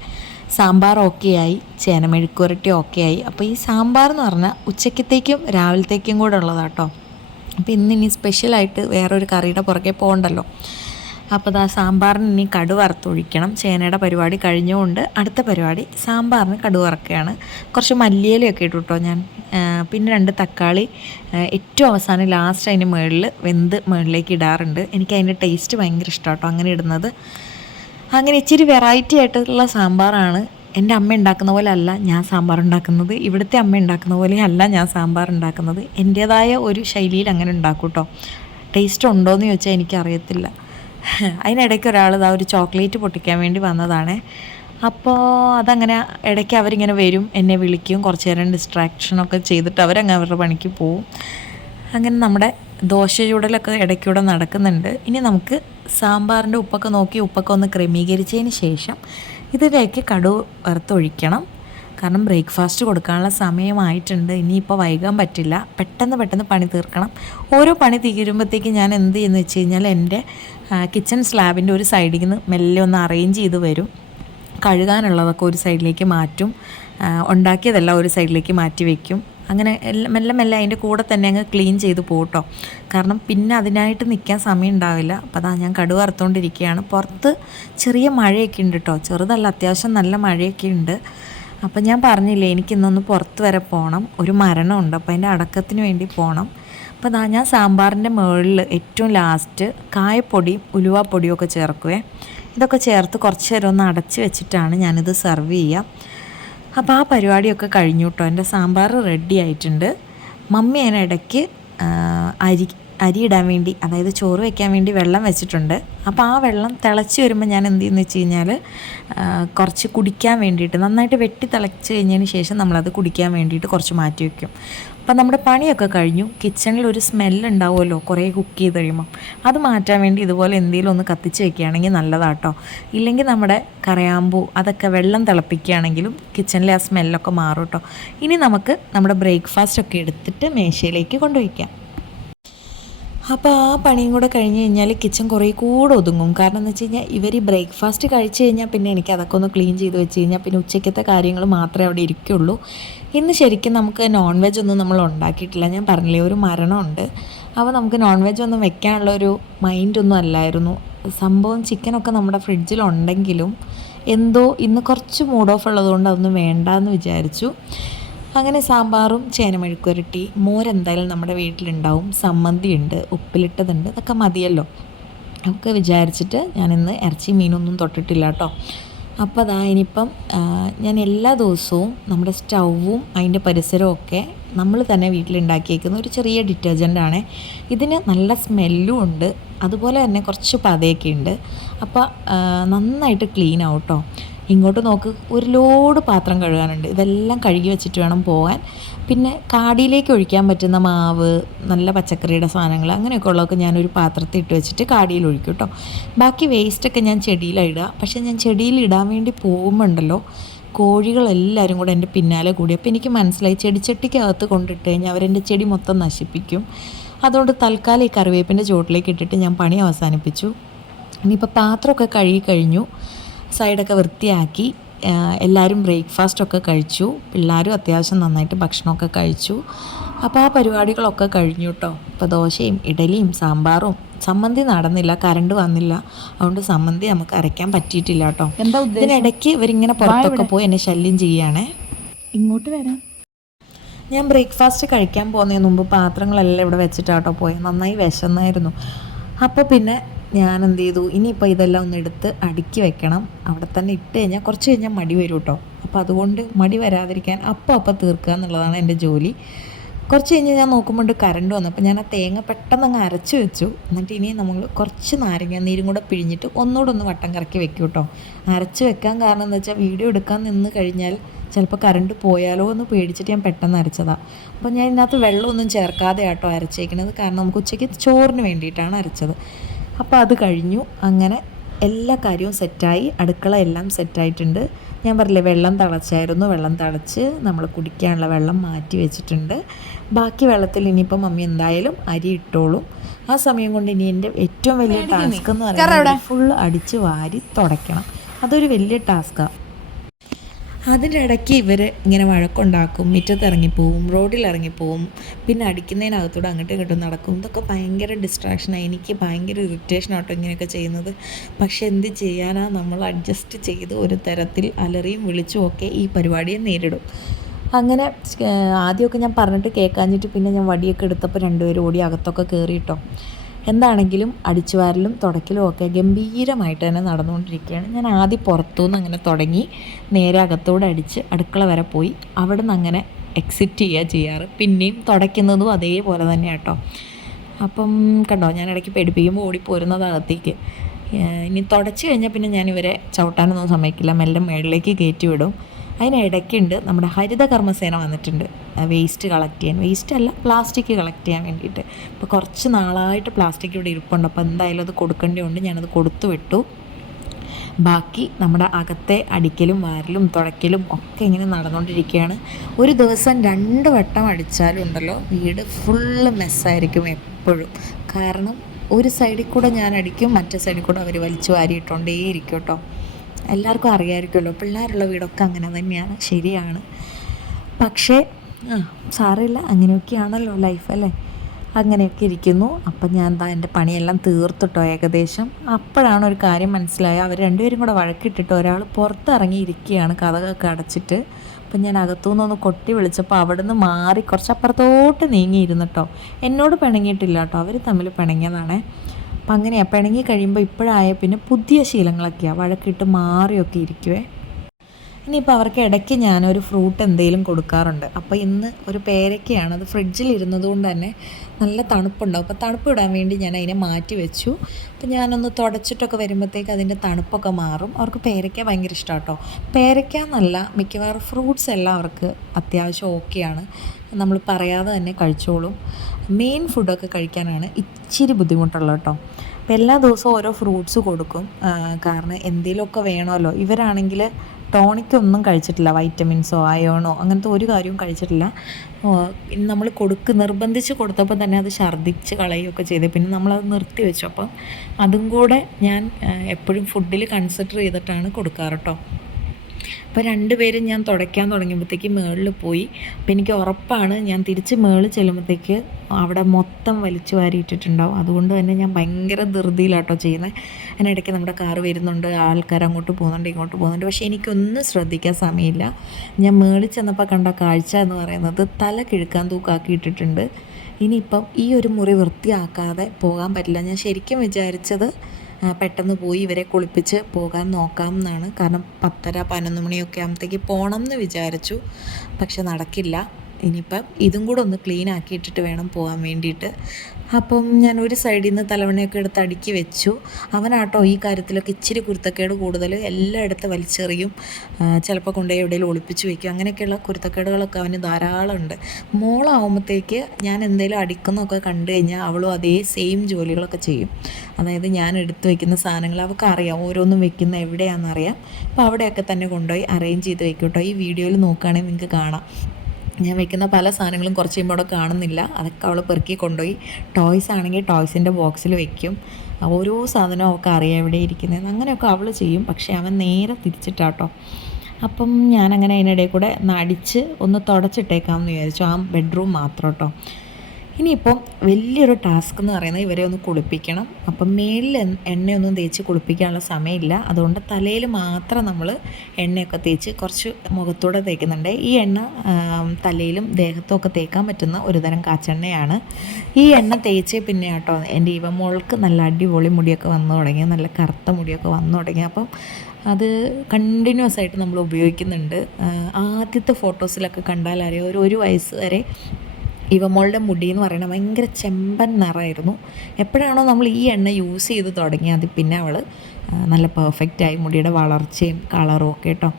സാമ്പാർ ഓക്കെയായി, ചേന മെഴുക്കുരട്ടി ഓക്കെയായി. അപ്പോൾ ഈ സാമ്പാർ എന്ന് പറഞ്ഞാൽ ഉച്ചക്കത്തേക്കും രാവിലത്തേക്കും കൂടെ ഉള്ളതാട്ടോ. അപ്പോൾ ഇന്നിനി സ്പെഷ്യലായിട്ട് വേറൊരു കറിയുടെ പുറകെ പോകണ്ടല്ലോ. അപ്പോൾ സാമ്പാറിന് ഇനി കടുക് വറുത്തൊഴിക്കണം. ചേനയുടെ പരിപാടി കഴിഞ്ഞുകൊണ്ട് അടുത്ത പരിപാടി സാമ്പാറിന് കടുക് വറുക്കുകയാണ്. കുറച്ച് മല്ലിയിലയൊക്കെ ഇട്ടു കേട്ടോ ഞാൻ. പിന്നെ 2 തക്കാളി ഏറ്റവും അവസാനം ലാസ്റ്റ് അതിൻ്റെ മുകളിലേക്ക് ഇടാറുണ്ട്. എനിക്ക് അതിൻ്റെ ടേസ്റ്റ് ഭയങ്കര ഇഷ്ടമാണ് കേട്ടോ അങ്ങനെ ഇടുന്നത്. അങ്ങനെ ഇച്ചിരി വെറൈറ്റി ആയിട്ടുള്ള സാമ്പാറാണ്. എൻ്റെ അമ്മ ഉണ്ടാക്കുന്ന പോലെ അല്ല ഞാൻ സാമ്പാർ ഉണ്ടാക്കുന്നത്, ഇവിടുത്തെ അമ്മ ഉണ്ടാക്കുന്ന പോലെ അല്ല ഞാൻ സാമ്പാർ ഉണ്ടാക്കുന്നത്. എൻ്റേതായ ഒരു ശൈലിയിൽ അങ്ങനെ ഉണ്ടാക്കും കേട്ടോ. ടേസ്റ്റ് ഉണ്ടോയെന്ന് ചോദിച്ചാൽ എനിക്കറിയത്തില്ല. അതിനിടയ്ക്ക് ഒരാൾ ഒരു ചോക്ലേറ്റ് പൊട്ടിക്കാൻ വേണ്ടി വന്നതാണ്. അപ്പോൾ അതങ്ങനെ ഇടയ്ക്ക് അവരിങ്ങനെ വരും, എന്നെ വിളിക്കും, കുറച്ച് നേരം ഡിസ്ട്രാക്ഷനൊക്കെ ചെയ്തിട്ട് അവരങ്ങ് അവരുടെ പണിക്ക് പോവും. അങ്ങനെ നമ്മുടെ ദോശ ചൂടലൊക്കെ ഇടയ്ക്കൂടെ നടക്കുന്നുണ്ട്. ഇനി നമുക്ക് സാമ്പാറിൻ്റെ ഉപ്പൊക്കെ നോക്കി ഉപ്പൊക്കെ ഒന്ന് ക്രമീകരിച്ചതിന് ശേഷം ഇതിലേക്ക് കടുക് വറുത്തൊഴിക്കണം. കാരണം ബ്രേക്ക്ഫാസ്റ്റ് കൊടുക്കാനുള്ള സമയമായിട്ടുണ്ട്. ഇനിയിപ്പോൾ വൈകാൻ പറ്റില്ല, പെട്ടെന്ന് പണി തീർക്കണം. ഓരോ പണി തീരുമ്പോഴത്തേക്ക് ഞാൻ എന്ത് ചെയ്യുന്നു വെച്ച് കഴിഞ്ഞാൽ എൻ്റെ കിച്ചൺ സ്ലാബിൻ്റെ ഒരു സൈഡിൽ നിന്ന് മെല്ലെ ഒന്ന് അറേഞ്ച് ചെയ്ത് വരും. കഴുകാനുള്ളതൊക്കെ ഒരു സൈഡിലേക്ക് മാറ്റും, ഉണ്ടാക്കിയതെല്ലാം ഒരു സൈഡിലേക്ക് മാറ്റി വയ്ക്കും. അങ്ങനെ മെല്ലെ അതിൻ്റെ കൂടെ തന്നെ അങ്ങ് ക്ലീൻ ചെയ്ത് പോകട്ടോ. കാരണം പിന്നെ അതിനായിട്ട് നിൽക്കാൻ സമയം ഉണ്ടാവില്ല. അപ്പോൾ അതാ ഞാൻ കടുക് വറുത്തുകൊണ്ടിരിക്കുകയാണ്. പുറത്ത് ചെറിയ മഴയൊക്കെ ഉണ്ട് കേട്ടോ, ചെറുതല്ല, അത്യാവശ്യം നല്ല മഴയൊക്കെ ഉണ്ട്. അപ്പം ഞാൻ പറഞ്ഞില്ലേ എനിക്കിന്നൊന്ന് പുറത്ത് വരെ പോകണം, ഒരു മരണമുണ്ട്, അപ്പോൾ അതിൻ്റെ അടക്കത്തിന് വേണ്ടി പോകണം. അപ്പോൾ അതാ ഞാൻ സാമ്പാറിൻ്റെ മുകളിൽ ഏറ്റവും ലാസ്റ്റ് കായപ്പൊടിയും ഉലുവാപ്പൊടിയും ഒക്കെ ചേർക്കുവേ. ഇതൊക്കെ ചേർത്ത് കുറച്ച് നേരം ഒന്ന് അടച്ച് വെച്ചിട്ടാണ് ഞാനിത് സെർവ് ചെയ്യുക. അപ്പോൾ ആ പരിപാടിയൊക്കെ കഴിഞ്ഞു കേട്ടോ. എൻ്റെ സാമ്പാർ റെഡി ആയിട്ടുണ്ട്. മമ്മി അതിനിടയ്ക്ക് അരി ഇടാൻ വേണ്ടി, അതായത് ചോറ് വയ്ക്കാൻ വേണ്ടി വെള്ളം വെച്ചിട്ടുണ്ട്. അപ്പോൾ ആ വെള്ളം തിളച്ച് വരുമ്പോൾ ഞാൻ എന്ത് ചെയ്യുന്നു വെച്ച് കഴിഞ്ഞാൽ കുറച്ച് കുടിക്കാൻ വേണ്ടിയിട്ട് നന്നായിട്ട് വെട്ടി തിളച്ച് കഴിഞ്ഞതിന് ശേഷം നമ്മളത് കുടിക്കാൻ വേണ്ടിയിട്ട് കുറച്ച് മാറ്റി വയ്ക്കും. അപ്പം നമ്മുടെ പണിയൊക്കെ കഴിഞ്ഞു. കിച്ചണിൽ ഒരു സ്മെല്ലുണ്ടാവുമല്ലോ കുറേ കുക്ക് ചെയ്ത് കഴിയുമ്പോൾ, അത് മാറ്റാൻ വേണ്ടി ഇതുപോലെ എന്തെങ്കിലും ഒന്ന് കത്തിച്ച് വയ്ക്കുകയാണെങ്കിൽ നല്ലതാട്ടോ. ഇല്ലെങ്കിൽ നമ്മുടെ കറയാമ്പൂ അതൊക്കെ വെള്ളം തിളപ്പിക്കുകയാണെങ്കിലും കിച്ചണിലെ ആ സ്മെല്ലൊക്കെ മാറും കേട്ടോ. ഇനി നമുക്ക് നമ്മുടെ ബ്രേക്ക്ഫാസ്റ്റൊക്കെ എടുത്തിട്ട് മേശയിലേക്ക് കൊണ്ടുവയ്ക്കാം. അപ്പോൾ ആ പണിയും കൂടെ കഴിഞ്ഞ് കഴിഞ്ഞാൽ കിച്ചൺ കുറേ കൂടെ ഒതുങ്ങും. കാരണം എന്ന് വെച്ച് കഴിഞ്ഞാൽ ഇവർ ഈ ബ്രേക്ക്ഫാസ്റ്റ് കഴിച്ച് കഴിഞ്ഞാൽ പിന്നെ എനിക്ക് അതൊക്കെ ഒന്ന് ക്ലീൻ ചെയ്ത് വെച്ച് കഴിഞ്ഞാൽ പിന്നെ ഉച്ചയ്ക്കത്തെ കാര്യങ്ങൾ മാത്രമേ അവിടെ ഇരിക്കുള്ളൂ. ഇന്ന് ശരിക്കും നമുക്ക് നോൺ വെജ് ഒന്നും നമ്മൾ ഉണ്ടാക്കിയിട്ടില്ല. ഞാൻ പറഞ്ഞില്ലേ ഒരു മരണമുണ്ട്, അപ്പോൾ നമുക്ക് നോൺ വെജ് ഒന്നും വെക്കാനുള്ളൊരു മൈൻഡൊന്നും അല്ലായിരുന്നു. സംഭവം ചിക്കനൊക്കെ നമ്മുടെ ഫ്രിഡ്ജിലുണ്ടെങ്കിലും എന്തോ ഇന്ന് കുറച്ച് മൂഡ് ഓഫ് ഉള്ളതുകൊണ്ട് അതൊന്നും വേണ്ടാന്ന് വിചാരിച്ചു. അങ്ങനെ സാമ്പാറും ചേനമെഴുക്കുരട്ടി, മോരെന്തായാലും നമ്മുടെ വീട്ടിലുണ്ടാവും, സമ്മന്തി ഉണ്ട്, ഉപ്പിലിട്ടതുണ്ട്, ഇതൊക്കെ മതിയല്ലോ ഒക്കെ വിചാരിച്ചിട്ട് ഞാനിന്ന് ഇറച്ചി മീനൊന്നും തൊട്ടിട്ടില്ല കേട്ടോ. അപ്പോൾ അതാ ഇനിയിപ്പം ഞാൻ എല്ലാ ദിവസവും നമ്മുടെ സ്റ്റൗവും അതിൻ്റെ പരിസരവും ഒക്കെ നമ്മൾ തന്നെ വീട്ടിലുണ്ടാക്കിയേക്കുന്ന ഒരു ചെറിയ ഡിറ്റർജൻ്റാണ്. ഇതിന് നല്ല സ്മെല്ലും ഉണ്ട്, അതുപോലെ തന്നെ കുറച്ച് പതയൊക്കെ ഉണ്ട്. അപ്പോൾ നന്നായിട്ട് ക്ലീൻ ആവും കേട്ടോ. ഇങ്ങോട്ട് നോക്ക്, ഒരു ലോഡ് പാത്രം കഴുകാനുണ്ട്. ഇതെല്ലാം കഴുകി വെച്ചിട്ട് വേണം പോകാൻ. പിന്നെ കാടിയിലേക്ക് ഒഴിക്കാൻ പറ്റുന്ന മാവ്, നല്ല പച്ചക്കറിയുടെ സാധനങ്ങൾ അങ്ങനെയൊക്കെ ഉള്ളതൊക്കെ ഞാനൊരു പാത്രത്തിൽ ഇട്ട് വെച്ചിട്ട് കാടിയിൽ ഒഴിക്കും കേട്ടോ. ബാക്കി വേസ്റ്റൊക്കെ ഞാൻ ചെടിയിലിടുക. പക്ഷേ ഞാൻ ചെടിയിലിടാൻ വേണ്ടി പോകുമ്പോണ്ടല്ലോ കോഴികളെല്ലാവരും കൂടെ എൻ്റെ പിന്നാലെ കൂടി. അപ്പോൾ എനിക്ക് മനസ്സിലായി ചെടിച്ചട്ടിക്കകത്ത് കൊണ്ടിട്ട് കഴിഞ്ഞാൽ അവരെൻ്റെ ചെടി മൊത്തം നശിപ്പിക്കും. അതുകൊണ്ട് തൽക്കാലം ഈ കറിവേപ്പിൻ്റെ ചുവട്ടിലേക്ക് ഇട്ടിട്ട് ഞാൻ പണി അവസാനിപ്പിച്ചു. ഇനിയിപ്പോൾ പാത്രമൊക്കെ കഴുകി കഴിഞ്ഞു, സൈഡൊക്കെ വൃത്തിയാക്കി, എല്ലാവരും ബ്രേക്ക്ഫാസ്റ്റൊക്കെ കഴിച്ചു. പിള്ളേരും അത്യാവശ്യം നന്നായിട്ട് ഭക്ഷണമൊക്കെ കഴിച്ചു. അപ്പോൾ ആ പരിപാടികളൊക്കെ കഴിഞ്ഞു കേട്ടോ. ഇപ്പോൾ ദോശയും ഇഡലിയും സാമ്പാറും, സമ്മന്തി നടന്നില്ല, കറണ്ട് വന്നില്ല, അതുകൊണ്ട് സമ്മന്തി നമുക്ക് അരയ്ക്കാൻ പറ്റിയിട്ടില്ല കേട്ടോ. ഇതിനിടയ്ക്ക് ഇവരിങ്ങനെ പുറത്തൊക്കെ പോയി എന്നെ ശല്യം ചെയ്യുകയാണേ. ഇങ്ങോട്ട് വരാം. ഞാൻ ബ്രേക്ക്ഫാസ്റ്റ് കഴിക്കാൻ പോകുന്നതിന് മുമ്പ് പാത്രങ്ങളെല്ലാം ഇവിടെ വെച്ചിട്ടാട്ടോ പോയത്. നന്നായി വിശന്നായിരുന്നു. അപ്പോൾ പിന്നെ ഞാൻ എന്ത് ചെയ്തു, ഇനിയിപ്പോൾ ഇതെല്ലാം ഒന്ന് എടുത്ത് അടുക്കി വെക്കണം. അവിടെ തന്നെ ഇട്ട് കഴിഞ്ഞാൽ കുറച്ച് കഴിഞ്ഞാൽ മടി വരും കേട്ടോ. അപ്പോൾ അതുകൊണ്ട് മടി വരാതിരിക്കാൻ അപ്പം തീർക്കുക എന്നുള്ളതാണ് എൻ്റെ ജോലി. കുറച്ച് കഴിഞ്ഞ് ഞാൻ നോക്കുമ്പോൾ കറണ്ട് വന്നു. അപ്പോൾ ഞാൻ ആ തേങ്ങ പെട്ടെന്ന് അങ്ങ് അരച്ച് വെച്ചു. എന്നിട്ട് ഇനി നമ്മൾ കുറച്ച് നാരങ്ങ നീരും കൂടെ പിഴിഞ്ഞിട്ട് ഒന്നുകൂടെ ഒന്ന് വട്ടം കറക്കി വെക്കും കേട്ടോ. അരച്ച് വെക്കാൻ കാരണം എന്താ വെച്ചാൽ വീഡിയോ എടുക്കാൻ നിന്ന് കഴിഞ്ഞാൽ ചിലപ്പോൾ കറണ്ട് പോയാലോ എന്ന് പേടിച്ചിട്ട് ഞാൻ പെട്ടെന്ന് അരച്ചതാണ്. അപ്പോൾ ഞാൻ ഇതിനകത്ത് വെള്ളമൊന്നും ചേർക്കാതെ ആട്ടോ അരച്ചേക്കുന്നത്. കാരണം നമുക്ക് ഉച്ചയ്ക്ക് ചോറിന് വേണ്ടിയിട്ടാണ് അരച്ചത്. അപ്പോൾ അത് കഴിഞ്ഞു. അങ്ങനെ എല്ലാ കാര്യവും സെറ്റായി, അടുക്കള എല്ലാം സെറ്റായിട്ടുണ്ട്. ഞാൻ പറഞ്ഞില്ലേ വെള്ളം തിളച്ചായിരുന്നു, വെള്ളം തിളച്ച് നമ്മൾ കുടിക്കാനുള്ള വെള്ളം മാറ്റി വെച്ചിട്ടുണ്ട്. ബാക്കി വെള്ളത്തിൽ ഇനിയിപ്പം മമ്മി എന്തായാലും അരി ഇട്ടോളും. ആ സമയം കൊണ്ട് ഇനി എൻ്റെ ഏറ്റവും വലിയ ടാസ്ക് എന്ന് പറയുന്നത് ഫുള്ള് അടിച്ച് വാരി തുടയ്ക്കണം. അതൊരു വലിയ ടാസ്ക്കാണ്. അതിനിടയ്ക്ക് ഇവർ ഇങ്ങനെ വഴക്കുണ്ടാക്കും, മുറ്റത്ത് ഇറങ്ങിപ്പോവും, റോഡിൽ ഇറങ്ങിപ്പോവും, പിന്നെ അടിക്കുന്നതിനകത്തൂടെ അങ്ങോട്ടും ഇങ്ങോട്ടും നടക്കും. ഇതൊക്കെ ഭയങ്കര ഡിസ്ട്രാക്ഷനാണ്. എനിക്ക് ഭയങ്കര ഇറിറ്റേഷനാട്ടോ ഇങ്ങനെയൊക്കെ ചെയ്യുന്നത്. പക്ഷെ എന്ത് ചെയ്യാനാ, നമ്മൾ അഡ്ജസ്റ്റ് ചെയ്ത് ഒരു തരത്തിൽ അലറിയും വിളിച്ചും ഒക്കെ ഈ പരിപാടിയെ നേരിടും. അങ്ങനെ ആദ്യമൊക്കെ ഞാൻ പറഞ്ഞിട്ട് കേൾക്കാഞ്ഞിട്ട് പിന്നെ ഞാൻ വടിയൊക്കെ എടുത്തപ്പോൾ രണ്ടുപേരും ഓടി അകത്തൊക്കെ കയറിയിട്ടോ. എന്താണെങ്കിലും അടിച്ചുവാരലും തുടയ്ക്കലും ഒക്കെ ഗംഭീരമായിട്ട് തന്നെ നടന്നുകൊണ്ടിരിക്കുകയാണ്. ഞാൻ ആദ്യം പുറത്തുനിന്ന് അങ്ങനെ തുടങ്ങി നേരെ അകത്തോടെ അടിച്ച് അടുക്കള വരെ പോയി അവിടെ നിന്ന് അങ്ങനെ എക്സിറ്റ് ചെയ്യാറ്. പിന്നെയും തുടയ്ക്കുന്നതും അതേപോലെ തന്നെ കേട്ടോ. അപ്പം കണ്ടോ, ഞാൻ ഇടയ്ക്ക് പേടിപ്പിക്കുമ്പോൾ ഓടിപ്പോരുന്നത് അകത്തേക്ക്. ഇനി തുടച്ച് കഴിഞ്ഞാൽ പിന്നെ ഞാനിവരെ ചവിട്ടാനൊന്നും സമ്മതിക്കില്ല, മെല്ലെ മുകളിലേക്ക് കയറ്റി വിടും. അതിനിടയ്ക്കുണ്ട് നമ്മുടെ ഹരിത കർമ്മസേന വന്നിട്ടുണ്ട് വേസ്റ്റ് കളക്ട് ചെയ്യാൻ, വേസ്റ്റ് അല്ല പ്ലാസ്റ്റിക് കളക്ട് ചെയ്യാൻ വേണ്ടിയിട്ട്. ഇപ്പോൾ കുറച്ച് നാളായിട്ട് പ്ലാസ്റ്റിക് ഇവിടെ ഇരിപ്പുണ്ട്, അപ്പോൾ എന്തായാലും അത് കൊടുക്കേണ്ടതുകൊണ്ട് ഞാനത് കൊടുത്തു വിട്ടു. ബാക്കി നമ്മുടെ അകത്തെ അടിക്കലും വാരലും തുടയ്ക്കലും ഒക്കെ ഇങ്ങനെ നടന്നുകൊണ്ടിരിക്കുകയാണ്. ഒരു ദിവസം 2 വട്ടം അടിച്ചാലും ഉണ്ടല്ലോ വീട് ഫുള്ള് മെസ്സായിരിക്കും എപ്പോഴും. കാരണം ഒരു സൈഡിൽ കൂടെ ഞാൻ അടിക്കും, മറ്റേ സൈഡിൽ കൂടെ അവർ വലിച്ചു വാരിയിട്ടുകൊണ്ടേയിരിക്കും കേട്ടോ. എല്ലാവർക്കും അറിയാമായിരിക്കുമല്ലോ, പിള്ളേരുള്ള വീടൊക്കെ അങ്ങനെ തന്നെയാണ്, ശരിയാണ്. പക്ഷേ സാരമില്ല, അങ്ങനെയൊക്കെയാണല്ലോ ലൈഫ് അല്ലേ, അങ്ങനെയൊക്കെ ഇരിക്കുന്നു. അപ്പം ഞാൻ എന്താ എൻ്റെ പണിയെല്ലാം തീർത്തിട്ടോ ഏകദേശം. അപ്പോഴാണ് ഒരു കാര്യം മനസ്സിലായത്, അവർ രണ്ടുപേരും കൂടെ വഴക്കിട്ടിട്ട് ഒരാൾ പുറത്തിറങ്ങി ഇരിക്കുകയാണ് കതകൊക്കെ അടച്ചിട്ട്. അപ്പം ഞാൻ അകത്തുനിന്നൊന്ന് കൊട്ടി വിളിച്ചപ്പോൾ അവിടെ നിന്ന് മാറി കുറച്ചപ്പുറത്തോട്ട് നീങ്ങിയിരുന്നിട്ടോ. എന്നോട് പിണങ്ങിയിട്ടില്ല കേട്ടോ, അവർ തമ്മിൽ പിണങ്ങിയതാണേ. അപ്പം അങ്ങനെയാണ്, പിണങ്ങി കഴിയുമ്പോൾ ഇപ്പോഴായ പിന്നെ പുതിയ ശീലങ്ങളൊക്കെയാണ്, വഴക്കിട്ട് മാറിയൊക്കെ ഇരിക്കുവേ. ഇനിയിപ്പോൾ അവർക്ക് ഇടയ്ക്ക് ഞാനൊരു ഫ്രൂട്ട് എന്തെങ്കിലും കൊടുക്കാറുണ്ട്. അപ്പോൾ ഇന്ന് ഒരു പേരയ്ക്കയാണ്, അത് ഫ്രിഡ്ജിൽ ഇരുന്നത് കൊണ്ട് തന്നെ നല്ല തണുപ്പുണ്ടാവും. അപ്പോൾ തണുപ്പ് ഇടാൻ വേണ്ടി ഞാൻ അതിനെ മാറ്റി വെച്ചു. അപ്പോൾ ഞാനൊന്ന് തുടച്ചിട്ടൊക്കെ വരുമ്പോഴത്തേക്ക് അതിൻ്റെ തണുപ്പൊക്കെ മാറും. അവർക്ക് പേരയ്ക്ക ഭയങ്കര ഇഷ്ടമാണ് കേട്ടോ. പേരയ്ക്ക എന്നല്ല, മിക്കവാറും ഫ്രൂട്ട്സ് എല്ലാം അവർക്ക് അത്യാവശ്യം ഓക്കെയാണ്, നമ്മൾ പറയാതെ തന്നെ കഴിച്ചോളും. മെയിൻ ഫുഡൊക്കെ കഴിക്കാനാണ് ഇച്ചിരി ബുദ്ധിമുട്ടുള്ളത് കേട്ടോ. അപ്പോൾ എല്ലാ ദിവസവും ഓരോ ഫ്രൂട്ട്സ് കൊടുക്കും, കാരണം എന്തെങ്കിലുമൊക്കെ വേണമല്ലോ. ഇവരാണെങ്കിൽ ടോണിക്കൊന്നും കഴിച്ചിട്ടില്ല, വൈറ്റമിൻസോ അയോണോ അങ്ങനത്തെ ഒരു കാര്യവും കഴിച്ചിട്ടില്ല. നമ്മൾ നിർബന്ധിച്ച് കൊടുത്തപ്പോൾ തന്നെ അത് ഛർദ്ദിച്ച് കളയുകയൊക്കെ ചെയ്ത്, പിന്നെ നമ്മളത് നിർത്തി വെച്ചു. അപ്പം അതും കൂടെ ഞാൻ എപ്പോഴും ഫുഡിൽ കൺസിഡർ ചെയ്തിട്ടാണ് കൊടുക്കാറ് കേട്ടോ. അപ്പോൾ 2 പേരും ഞാൻ തുടയ്ക്കാൻ തുടങ്ങിയപ്പോഴത്തേക്ക് മുകളിൽ പോയി. അപ്പോൾ എനിക്ക് ഉറപ്പാണ് ഞാൻ തിരിച്ച് മുകളിൽ ചെല്ലുമ്പോഴത്തേക്ക് അവിടെ മൊത്തം വലിച്ചു വാരിയിട്ടിട്ടുണ്ടാവും. അതുകൊണ്ട് തന്നെ ഞാൻ ഭയങ്കര ധൃതിയിലാട്ടോ ചെയ്യുന്നത്. അതിനിടയ്ക്ക് നമ്മുടെ കാറ് വരുന്നുണ്ട്, ആൾക്കാർ അങ്ങോട്ട് പോകുന്നുണ്ട് ഇങ്ങോട്ട് പോകുന്നുണ്ട്, പക്ഷേ എനിക്കൊന്നും ശ്രദ്ധിക്കാൻ സമയമില്ല. ഞാൻ മുകളിൽ ചെന്നപ്പോൾ കണ്ട കാഴ്ച എന്ന് പറയുന്നത് തല കിഴുക്കാൻ തൂക്കാക്കി ഇട്ടിട്ടുണ്ട്. ഇനിയിപ്പം ഈ ഒരു മുറി വൃത്തിയാക്കാതെ പോകാൻ പറ്റില്ല. ഞാൻ ശരിക്കും വിചാരിച്ചത് പെട്ടെന്ന് പോയി ഇവരെ കുളിപ്പിച്ച് പോകാൻ നോക്കാം എന്നാണ്. കാരണം 10:30-11 മണിയൊക്കെ ആകുമ്പോഴത്തേക്ക് പോകണം എന്ന് വിചാരിച്ചു, പക്ഷെ നടക്കില്ല. ഇനിയിപ്പം ഇതും കൂടെ ഒന്ന് ക്ലീൻ ആക്കിയിട്ടിട്ട് വേണം പോകാൻ വേണ്ടിയിട്ട്. അപ്പം ഞാൻ ഒരു സൈഡിൽ നിന്ന് തലവണയൊക്കെ എടുത്ത് അടുക്കി വെച്ചു. അവനാട്ടോ ഈ കാര്യത്തിലൊക്കെ ഇച്ചിരി കുരുത്തക്കേട് കൂടുതൽ, എല്ലായിടത്തും വലിച്ചെറിയും, ചിലപ്പോൾ കൊണ്ടുപോയി എവിടെയെങ്കിലും ഒളിപ്പിച്ച് വയ്ക്കും. അങ്ങനെയൊക്കെയുള്ള കുരുത്തക്കേടുകളൊക്കെ അവന് ധാരാളം ഉണ്ട്. മോളാവുമ്പോഴത്തേക്ക് ഞാൻ എന്തെങ്കിലും അടിക്കുന്നതൊക്കെ കണ്ടു കഴിഞ്ഞാൽ അവളും അതേ സെയിം ജോലികളൊക്കെ ചെയ്യും. അതായത് ഞാൻ എടുത്ത് വയ്ക്കുന്ന സാധനങ്ങൾ അവൾക്ക് അറിയാം, ഓരോന്നും വെക്കുന്ന എവിടെയാണെന്നറിയാം. അപ്പോൾ അവിടെയൊക്കെ തന്നെ കൊണ്ടുപോയി അറേഞ്ച് ചെയ്ത് വയ്ക്കും കേട്ടോ. ഈ വീഡിയോയിൽ നോക്കുകയാണെങ്കിൽ നിങ്ങൾക്ക് കാണാം, ഞാൻ വെക്കുന്ന പല സാധനങ്ങളും കുറച്ച് കഴിയുമ്പോൾ അവിടെ കാണുന്നില്ല, അതൊക്കെ അവൾ പെറുക്കി കൊണ്ടുപോയി. ടോയ്സ് ആണെങ്കിൽ ടോയ്സിൻ്റെ ബോക്സിൽ വെക്കും. ഓരോ സാധനവും അവൾക്ക് അറിയാം എവിടെ ഇരിക്കുന്നത്, അങ്ങനെയൊക്കെ അവൾ ചെയ്യും. പക്ഷേ അവൻ നേരെ തിരിച്ചിട്ടാട്ടോ. അപ്പം ഞാനങ്ങനെ അതിനിടയിൽ കൂടെ അടിച്ച് ഒന്ന് തുടച്ചിട്ടേക്കാമെന്ന് വിചാരിച്ചു, ആ ബെഡ്റൂം മാത്രം കേട്ടോ. ഇനിയിപ്പം വലിയൊരു ടാസ്ക് എന്ന് പറയുന്നത് ഇവരെ ഒന്ന് കുളിപ്പിക്കണം. അപ്പം മേലിൽ എണ്ണയൊന്നും തേച്ച് കുളിപ്പിക്കാനുള്ള സമയമില്ല, അതുകൊണ്ട് തലയിൽ മാത്രം നമ്മൾ എണ്ണയൊക്കെ തേച്ച് കുറച്ച് മുഖത്തൂടെ തേക്കുന്നുണ്ട്. ഈ എണ്ണ തലയിലും ദേഹത്തും ഒക്കെ തേക്കാൻ പറ്റുന്ന ഒരു തരം കാച്ചെണ്ണയാണ്. ഈ എണ്ണ തേച്ച് പിന്നെ കേട്ടോ എൻ്റെ ഇവമോൾക്ക് നല്ല അടിപൊളി മുടിയൊക്കെ വന്നു തുടങ്ങി, നല്ല കറുത്ത മുടിയൊക്കെ വന്നു തുടങ്ങി. അപ്പം അത് കണ്ടിന്യൂസ് ആയിട്ട് നമ്മൾ ഉപയോഗിക്കുന്നുണ്ട്. ആദ്യത്തെ ഫോട്ടോസിലൊക്കെ കണ്ടാൽ അറിയാം, ഒരു വയസ്സ് വരെ ഇവമോളുടെ മുടി എന്ന് പറയുന്നത് ഭയങ്കര ചെമ്പൻ നിറമായിരുന്നു. എപ്പോഴാണോ നമ്മൾ ഈ എണ്ണ യൂസ് ചെയ്ത് തുടങ്ങിയത് പിന്നെ അവൾ നല്ല പെർഫെക്റ്റായി, മുടിയുടെ വളർച്ചയും കളറും ഒക്കെ കേട്ടോ.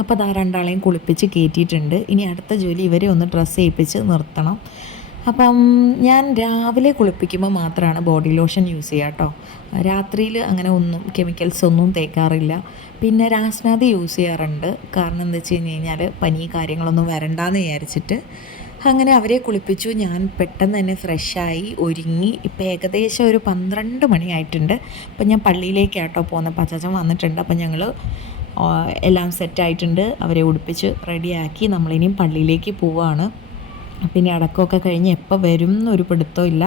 അപ്പോൾ അതാ 2 കുളിപ്പിച്ച് കയറ്റിയിട്ടുണ്ട്. ഇനി അടുത്ത ജോലി ഇവരെ ഒന്ന് ഡ്രസ്സ് ചെയ്യിപ്പിച്ച് നിർത്തണം. അപ്പം ഞാൻ രാവിലെ കുളിപ്പിക്കുമ്പോൾ മാത്രമാണ് ബോഡി ലോഷൻ യൂസ് ചെയ്യുക കേട്ടോ. രാത്രിയിൽ അങ്ങനെ ഒന്നും കെമിക്കൽസ് ഒന്നും തേക്കാറില്ല. പിന്നെ രാസ്നാദി യൂസ് ചെയ്യാറുണ്ട്, കാരണം എന്താ വെച്ച് കഴിഞ്ഞാൽ പനി കാര്യങ്ങളൊന്നും വരണ്ടെന്ന് വിചാരിച്ചിട്ട്. അങ്ങനെ അവരെ കുളിപ്പിച്ചു. ഞാൻ പെട്ടെന്ന് തന്നെ ഫ്രഷായി ഒരുങ്ങി. ഇപ്പം ഏകദേശം ഒരു 12 മണിയായിട്ടുണ്ട്. അപ്പം ഞാൻ പള്ളിയിലേക്കാട്ടോ പോകുന്നത്. പച്ചാച്ചൻ വന്നിട്ടുണ്ട്. അപ്പം ഞങ്ങൾ എല്ലാം സെറ്റായിട്ടുണ്ട്, അവരെ ഉടുപ്പിച്ച് റെഡിയാക്കി നമ്മളിനിയും പള്ളിയിലേക്ക് പോവുകയാണ്. പിന്നെ അടക്കമൊക്കെ കഴിഞ്ഞ് എപ്പോൾ വരും എന്നൊരു പിടുത്തമില്ല.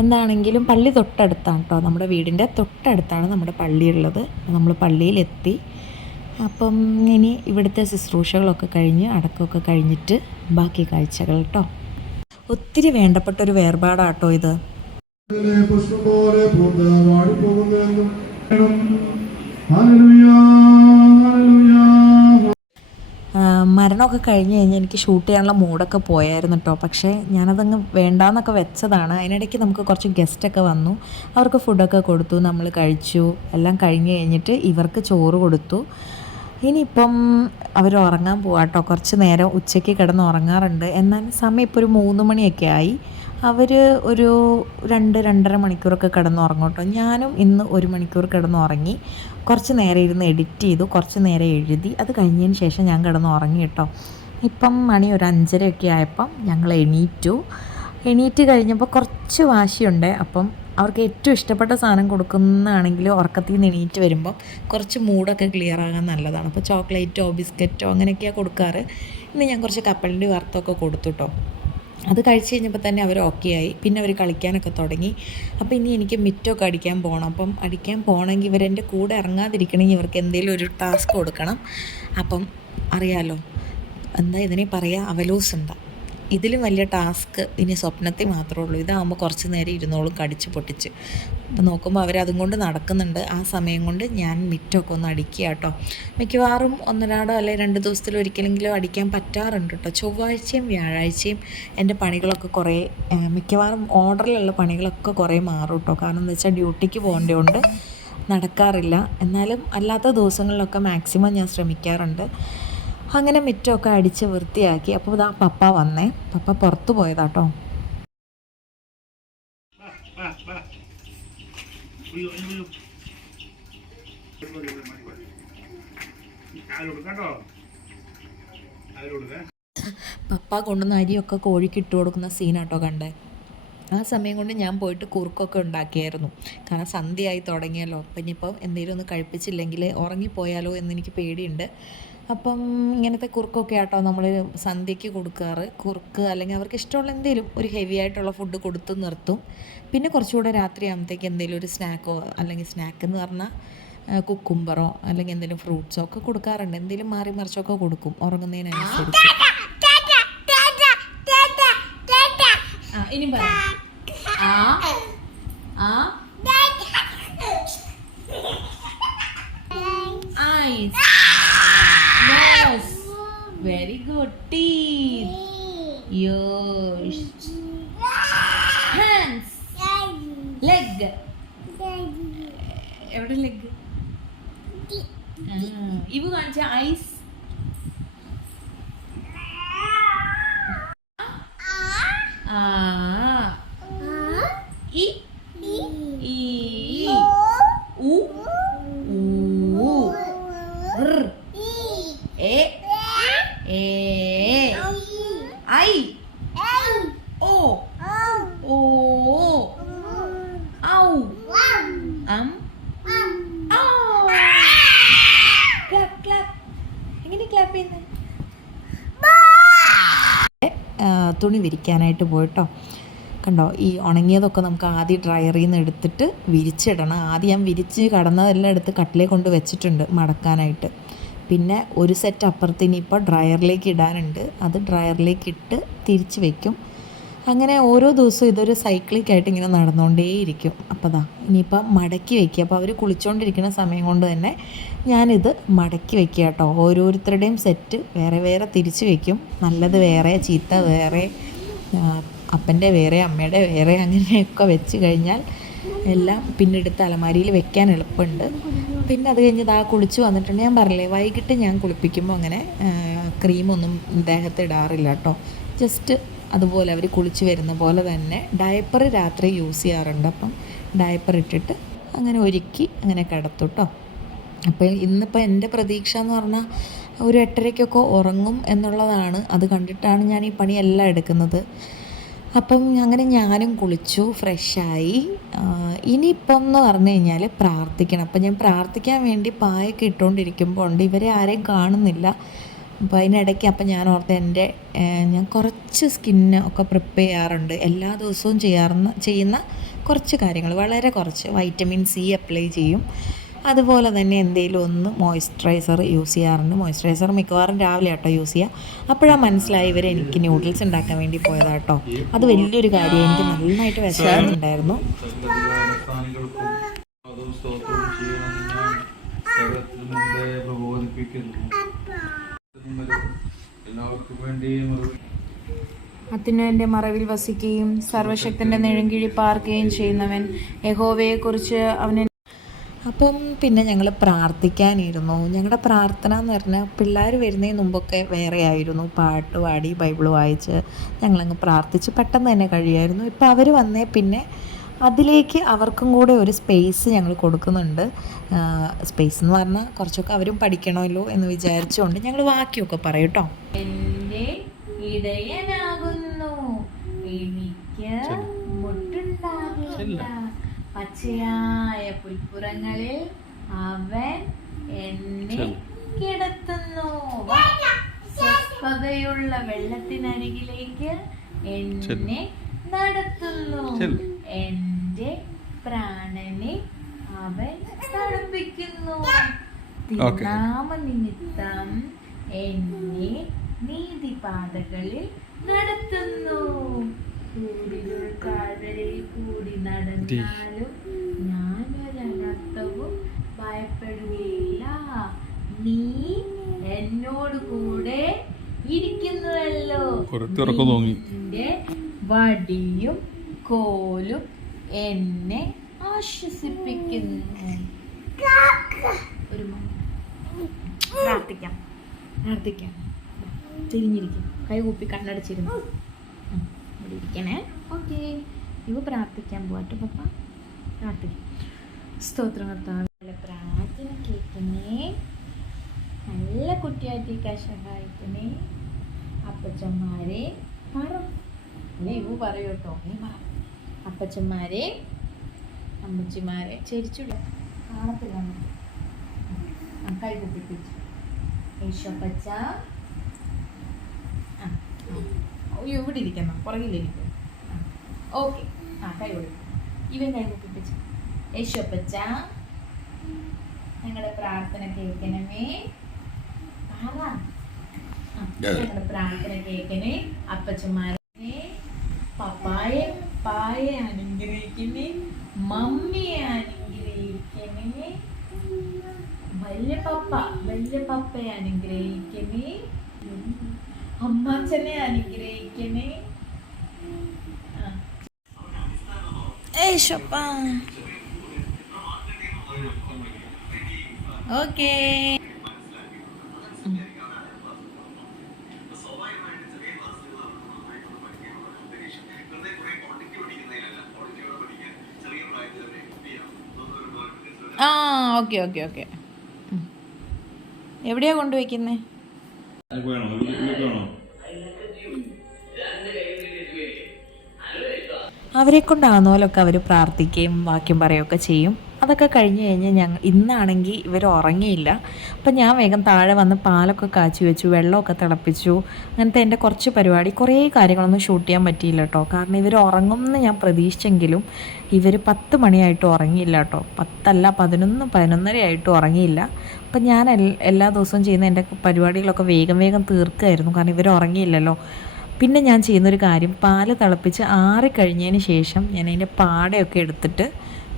എന്താണെങ്കിലും പള്ളി തൊട്ടടുത്താണ് കേട്ടോ, നമ്മുടെ വീടിൻ്റെ തൊട്ടടുത്താണ് നമ്മുടെ പള്ളിയുള്ളത്. നമ്മൾ പള്ളിയിലെത്തി. അപ്പം ഇനി ഇവിടുത്തെ ശുശ്രൂഷകളൊക്കെ കഴിഞ്ഞ് അടക്കമൊക്കെ കഴിഞ്ഞിട്ട് ബാക്കി കാഴ്ചകൾ കേട്ടോ. ഒത്തിരി വേണ്ടപ്പെട്ടൊരു വേർപാടാട്ടോ ഇത്. മരണമൊക്കെ കഴിഞ്ഞ് കഴിഞ്ഞാൽ എനിക്ക് ഷൂട്ട് ചെയ്യാനുള്ള മൂഡൊക്കെ പോയായിരുന്നു കേട്ടോ. പക്ഷേ ഞാനതങ്ങ് വേണ്ടാന്നൊക്കെ വെച്ചതാണ്. അതിനിടയ്ക്ക് നമുക്ക് കുറച്ച് ഗസ്റ്റൊക്കെ വന്നു. അവർക്ക് ഫുഡൊക്കെ കൊടുത്തു, നമ്മൾ കഴിച്ചു. എല്ലാം കഴിഞ്ഞ് കഴിഞ്ഞിട്ട് ഇവർക്ക് ചോറ് കൊടുത്തു. ഇനിയിപ്പം അവർ ഉറങ്ങാൻ പോവാം കേട്ടോ. കുറച്ച് നേരം ഉച്ചയ്ക്ക് കിടന്ന് ഉറങ്ങാറുണ്ട്. എന്നാൽ സമയം ഇപ്പോൾ ഒരു 3 മണിയൊക്കെ ആയി. അവർ ഒരു 2-2.5 മണിക്കൂറൊക്കെ കിടന്നുറങ്ങും കേട്ടോ. ഞാനും ഇന്ന് 1 മണിക്കൂർ കിടന്നുറങ്ങി. കുറച്ച് നേരം ഇരുന്ന് എഡിറ്റ് ചെയ്തു, കുറച്ച് നേരം എഴുതി. അത് കഴിഞ്ഞതിന് ശേഷം ഞാൻ കിടന്നുറങ്ങി കേട്ടോ. ഇപ്പം മണി ഒരു 5:30 ആയപ്പം ഞങ്ങൾ എണീറ്റ് കഴിഞ്ഞപ്പോൾ കുറച്ച് വാശിയുണ്ട്. അപ്പം അവർക്ക് ഏറ്റവും ഇഷ്ടപ്പെട്ട സാധനം കൊടുക്കുന്നതാണെങ്കിൽ ഉറക്കത്തിൽ നിന്ന് എണീറ്റ് വരുമ്പം കുറച്ച് മൂഡൊക്കെ ക്ലിയർ ആകാൻ നല്ലതാണ്. അപ്പോൾ ചോക്ലേറ്റോ ബിസ്ക്കറ്റോ അങ്ങനെയൊക്കെയാണ് കൊടുക്കാറ്. ഇന്ന് ഞാൻ കുറച്ച് കപ്പലണ്ടി വറുത്തൊക്കെ കൊടുത്തു കേട്ടോ. അത് കഴിച്ച് കഴിഞ്ഞപ്പോൾ തന്നെ അവർ ഓക്കെ ആയി. പിന്നെ അവർ കളിക്കാനൊക്കെ തുടങ്ങി. അപ്പോൾ ഇനി എനിക്ക് മിറ്റമൊക്കെ അടിക്കാൻ പോകണം. അപ്പം അടിക്കാൻ പോകണമെങ്കിൽ ഇവരെൻ്റെ കൂടെ ഇറങ്ങാതിരിക്കണമെങ്കിൽ ഇവർക്ക് എന്തെങ്കിലും ഒരു ടാസ്ക് കൊടുക്കണം. അപ്പം അറിയാലോ, എന്താ ഇതിനെ പറയുക, അവലോസുണ്ട. ഇതിലും വലിയ ടാസ്ക് ഇനി സ്വപ്നത്തിൽ മാത്രമേ ഉള്ളൂ. ഇതാകുമ്പോൾ കുറച്ച് നേരം ഇരുന്നോളും കടിച്ച് പൊട്ടിച്ച്. അപ്പോൾ നോക്കുമ്പോൾ അവരതും കൊണ്ട് നടക്കുന്നുണ്ട്. ആ സമയം കൊണ്ട് ഞാൻ മിറ്റമൊക്കെ ഒന്ന് അടിക്കുക കേട്ടോ. മിക്കവാറും 1-2 അല്ലെങ്കിൽ 2 ദിവസത്തിലൊരിക്കലെങ്കിലും അടിക്കാൻ പറ്റാറുണ്ട് കേട്ടോ. ചൊവ്വാഴ്ചയും വ്യാഴാഴ്ചയും എൻ്റെ പണികളൊക്കെ കുറേ മിക്കവാറും ഓർഡറിലുള്ള പണികളൊക്കെ കുറേ മാറും കേട്ടോ. കാരണം എന്താ വെച്ചാൽ ഡ്യൂട്ടിക്ക് പോകേണ്ടതുകൊണ്ട് നടക്കാറില്ല. എന്നാലും അല്ലാത്ത ദിവസങ്ങളിലൊക്കെ മാക്സിമം ഞാൻ ശ്രമിക്കാറുണ്ട്. അങ്ങനെ മിറ്റമൊക്കെ അടിച്ച് വൃത്തിയാക്കി. അപ്പോൾ ഇതാ പപ്പ വന്നേ. പപ്പ പുറത്ത് പോയതാട്ടോ. പപ്പ കൊണ്ടുവന്ന അരിയൊക്കെ കോഴിക്ക് ഇട്ട് കൊടുക്കുന്ന സീനാട്ടോ കണ്ടേ. ആ സമയം കൊണ്ട് ഞാൻ പോയിട്ട് കുറുക്കൊക്കെ ഉണ്ടാക്കിയായിരുന്നു. കാരണം സന്ധ്യയായി തുടങ്ങിയല്ലോ. അപ്പം ഇനിയിപ്പോൾ എന്തെങ്കിലും ഒന്ന് കഴിപ്പിച്ചില്ലെങ്കിൽ ഉറങ്ങിപ്പോയാലോ എന്നെനിക്ക് പേടിയുണ്ട്. അപ്പം ഇങ്ങനത്തെ കുറുക്കൊക്കെ ആട്ടോ നമ്മൾ സന്ധ്യയ്ക്ക് കൊടുക്കാറ്. കുറുക്ക് അല്ലെങ്കിൽ അവർക്ക് ഇഷ്ടമുള്ള എന്തെങ്കിലും ഒരു ഹെവി ആയിട്ടുള്ള ഫുഡ് കൊടുത്ത് നിർത്തും. പിന്നെ കുറച്ചുകൂടെ രാത്രി ആകുമ്പോഴത്തേക്ക് എന്തെങ്കിലും ഒരു സ്നാക്കോ, അല്ലെങ്കിൽ സ്നാക്ക് എന്ന് പറഞ്ഞാൽ കുക്കുംബറോ അല്ലെങ്കിൽ എന്തെങ്കിലും ഫ്രൂട്ട്സോ ഒക്കെ കൊടുക്കാറുണ്ട്. എന്തെങ്കിലും മാറി മറിച്ചൊക്കെ കൊടുക്കും ഉറങ്ങുന്നതിനനുസരിച്ച്. ഇനി Yes, very good. Teeth. Yours. Hands. Leg. എവിടെ ലെഗ്? ഇവ കാണിച്ച ഐസ്. ഇ ഈ ഉ ഊ ർ എ ഏ ഐ ഓ ഓ ഔ ക്ലാപ്പ് ക്ലാപ്പ്. എങ്ങനെ ക്ലാപ്പ് ചെയ്യുന്നത്? തുണി വിരിക്കാനായിട്ട് പോയിട്ടോ. കണ്ടോ, ഈ ഉണങ്ങിയതൊക്കെ നമുക്ക് ആദ്യം ഡ്രയറിൽ നിന്ന് എടുത്തിട്ട് വിരിച്ചിടണം. ആദ്യം ഞാൻ വിരിച്ച് കടന്നതെല്ലാം എടുത്ത് കട്ടിലേ കൊണ്ട് വെച്ചിട്ടുണ്ട് മടക്കാനായിട്ട്. പിന്നെ ഒരു സെറ്റ് അപ്പുറത്ത് ഇനിയിപ്പോൾ ഡ്രയറിലേക്ക് ഇടാനുണ്ട്. അത് ഡ്രയറിലേക്ക് ഇട്ട് തിരിച്ച് വയ്ക്കും. അങ്ങനെ ഓരോ ദിവസവും ഇതൊരു സൈക്ലിക്കായിട്ട് ഇങ്ങനെ നടന്നുകൊണ്ടേയിരിക്കും. അപ്പോൾ ദാ ഇനിയിപ്പോൾ മടക്കി വയ്ക്കുക. അപ്പോൾ അവർ കുളിച്ചുകൊണ്ടിരിക്കുന്ന സമയം കൊണ്ട് തന്നെ ഞാനിത് മടക്കി വയ്ക്കുക കേട്ടോ. ഓരോരുത്തരുടെയും സെറ്റ് വേറെ വേറെ തിരിച്ച് വയ്ക്കും. നല്ലത് വേറെ, ചീത്ത വേറെ, അപ്പൻ്റെ വേറെ, അമ്മയുടെ വേറെ, അങ്ങനെയൊക്കെ വെച്ച് കഴിഞ്ഞാൽ എല്ലാം പിന്നെ എടുത്ത് അലമാരിയിൽ വെക്കാൻ എളുപ്പമുണ്ട്. പിന്നെ അത് കഴിഞ്ഞ് ഇതാ കുളിച്ച് വന്നിട്ടുണ്ട്. ഞാൻ പറഞ്ഞില്ലേ, വൈകിട്ട് ഞാൻ കുളിപ്പിക്കുമ്പോൾ അങ്ങനെ ക്രീമൊന്നും ദേഹത്ത് ഇടാറില്ല കേട്ടോ. ജസ്റ്റ് അതുപോലെ അവർ കുളിച്ച് വരുന്ന പോലെ തന്നെ ഡയപ്പർ രാത്രി യൂസ് ചെയ്യാറുണ്ട്. അപ്പം ഡയപ്പർ ഇട്ടിട്ട് അങ്ങനെ ഒരുക്കി അങ്ങനെ കിടത്തും കേട്ടോ. അപ്പോൾ ഇന്നിപ്പോൾ എൻ്റെ പ്രതീക്ഷ എന്ന് പറഞ്ഞാൽ ഒരു 8:30 ഉറങ്ങും എന്നുള്ളതാണ്. അത് കണ്ടിട്ടാണ് ഞാൻ ഈ പണിയെല്ലാം എടുക്കുന്നത്. അപ്പം അങ്ങനെ ഞാനും കുളിച്ചു, ഫ്രഷായി. ഇനിയിപ്പം എന്ന് പറഞ്ഞു കഴിഞ്ഞാൽ പ്രാർത്ഥിക്കണം. അപ്പം ഞാൻ പ്രാർത്ഥിക്കാൻ വേണ്ടി പായൊക്കെ ഇട്ടുകൊണ്ടിരിക്കുമ്പോൾ ഉണ്ട് ഇവരെ ആരെയും കാണുന്നില്ല. അപ്പോൾ അതിനിടയ്ക്ക് അപ്പം ഞാൻ ഓർത്ത് ഞാൻ കുറച്ച് സ്കിന്ന് ഒക്കെ പ്രിപ്പയർ ചെയ്യാറുണ്ട്. എല്ലാ ദിവസവും ചെയ്യുന്ന കുറച്ച് കാര്യങ്ങൾ, വളരെ കുറച്ച് വൈറ്റമിൻ സി അപ്ലൈ ചെയ്യും. അതുപോലെ തന്നെ എന്തെങ്കിലും ഒന്ന് മോയ്സ്ചറൈസർ യൂസ് ചെയ്യാറുണ്ട്. മോയ്സ്ചറൈസർ മിക്കവാറും രാവിലെ ആട്ടോ യൂസ് ചെയ്യുക. അപ്പോഴാണ് മനസ്സിലായി എനിക്ക് ന്യൂഡിൽസ് ഉണ്ടാക്കാൻ വേണ്ടി പോയതാട്ടോ. അത് വലിയൊരു കാര്യം. എനിക്ക് നന്നായിട്ട് വിശക്കുന്നുണ്ടായിരുന്നു. അത്യുന്നതന്റെ മറവിൽ വസിക്കുകയും സർവശക്തന്റെ നെടുങ്കീഴിൽ പാർക്കുകയും ചെയ്യുന്നവൻ യഹോവയെക്കുറിച്ച് അവനെ. അപ്പം പിന്നെ ഞങ്ങൾ പ്രാർത്ഥിക്കാനിരുന്നു. ഞങ്ങളുടെ പ്രാർത്ഥന എന്ന് പറഞ്ഞാൽ പിള്ളേർ വരുന്നതിന് മുമ്പൊക്കെ വേറെ ആയിരുന്നു. പാട്ട് പാടി ബൈബിൾ വായിച്ച് ഞങ്ങളങ്ങ് പ്രാർത്ഥിച്ച് പെട്ടെന്ന് തന്നെ കഴിയുമായിരുന്നു. ഇപ്പം അവർ വന്നേ പിന്നെ അതിലേക്ക് അവർക്കും കൂടെ ഒരു സ്പേസ് ഞങ്ങൾ കൊടുക്കുന്നുണ്ട്. സ്പേസ് എന്ന് പറഞ്ഞാൽ കുറച്ചൊക്കെ അവരും പഠിക്കണമല്ലോ എന്ന് വിചാരിച്ചുകൊണ്ട് ഞങ്ങൾ വാക്യമൊക്കെ പറയും കേട്ടോ. എൻ്റെ ഇടയനാകുന്നു, എനിക്ക് മുട്ടുണ്ടാകില്ല, പച്ചയായ പുൽപ്പുറങ്ങളിൽ അവൻ എന്നെ കിടത്തുന്നു, സ്വസ്ഥതയുള്ള വെള്ളത്തിനരികിലേക്ക് എന്നെ നടത്തുന്നു, എൻ്റെ പ്രാണനെ അവൻ തണുപ്പിക്കുന്നു, നാമനിമിത്തം എന്നെ നീതിപാതകളിൽ നടത്തുന്നു, കൂടിൽ കൂടി നടന്നാലും ഞാൻ ഒരനർത്ഥവും ഭയപ്പെടുകയില്ല, നീ എന്നോട് കൂടെ ഇരിക്കുന്നുവല്ലോ, നിന്റെ വടിയും കോലും എന്നെ ആശ്വസിപ്പിക്കുന്നു. ഒരു പ്രാർത്ഥിക്കാം തിരിഞ്ഞിരിക്കും, കൈ കൂപ്പി കണ്ണടച്ചിരുന്നു ഇവിടെ ഇരിക്കണേ. ഓക്കെ, ഇവ പ്രാർത്ഥിക്കാൻ പോവാട്ടോ പപ്പ. പ്രാർത്ഥിക്കാം. സ്തോത്രം കർത്താവേ, പ്രാർത്ഥന കേൾക്കണേ, നല്ല കുട്ടിയായിട്ടേക്കാൻ സഹായിക്കണേ. അപ്പച്ചന്മാരെ പറ, നീ ഇവ പറയൂ കേട്ടോ, നീ പറ. അപ്പച്ചന്മാരെ അമ്മച്ചിമാരെ ചരിച്ചുട കാണത്തില്ല, കൈ കുപ്പിപ്പിച്ചു യേശപ്പച്ച. ഇവിടെ ഇരിക്കണം, പുറകിലിരിക്കും. ഓക്കെ, കൈ കൊടുക്കും. ഇവൻ കൈ കുപ്പിപ്പിച്ചു. യേശപ്പച്ച ഞങ്ങളുടെ പ്രാർത്ഥന കേൾക്കണമേ. ഞങ്ങളുടെ പ്രാർത്ഥന കേൾക്കണേ. അപ്പച്ചന്മാരെ പപ്പായെ അനുഗ്രഹിക്കണേ, മമ്മിയെ അനുഗ്രഹിക്കണേ, വലിയ പപ്പയെ അനുഗ്രഹിക്കണേ, അമ്മാച്ചനെ അനുഗ്രഹിക്കണേ. ഓക്കേ. Okay okay okay. എവിടെയാ കൊണ്ടുവയ്ക്കുന്നേ? അവരെ കൊണ്ടാകുന്ന പോലൊക്കെ അവർ പ്രാർത്ഥിക്കുകയും വാക്യം പറയുകയൊക്കെ ചെയ്യും. അതൊക്കെ കഴിഞ്ഞ് കഴിഞ്ഞ് ഇന്നാണെങ്കിൽ ഇവർ ഉറങ്ങിയില്ല. അപ്പം ഞാൻ വേഗം താഴെ വന്ന് പാലൊക്കെ കാച്ചി വെച്ചു, വെള്ളമൊക്കെ തിളപ്പിച്ചു. അങ്ങനത്തെ എൻ്റെ കുറച്ച് പരിപാടി, കുറേ കാര്യങ്ങളൊന്നും ഷൂട്ട് ചെയ്യാൻ പറ്റിയില്ല കേട്ടോ. കാരണം ഇവർ ഉറങ്ങുമെന്ന് ഞാൻ പ്രതീക്ഷിച്ചെങ്കിലും ഇവർ 10 മണിയായിട്ടും ഉറങ്ങിയില്ല കേട്ടോ. 10 അല്ല 11 ആയിട്ടും ഉറങ്ങിയില്ല. അപ്പം ഞാൻ എല്ലാ ദിവസവും ചെയ്യുന്ന എൻ്റെ പരിപാടികളൊക്കെ വേഗം തീർക്കുമായിരുന്നു, കാരണം ഇവർ ഉറങ്ങിയില്ലല്ലോ. പിന്നെ ഞാൻ ചെയ്യുന്നൊരു കാര്യം, പാല് തിളപ്പിച്ച് ആറിക്കഴിഞ്ഞതിന് ശേഷം ഞാൻ അതിൻ്റെ പാടയൊക്കെ എടുത്തിട്ട്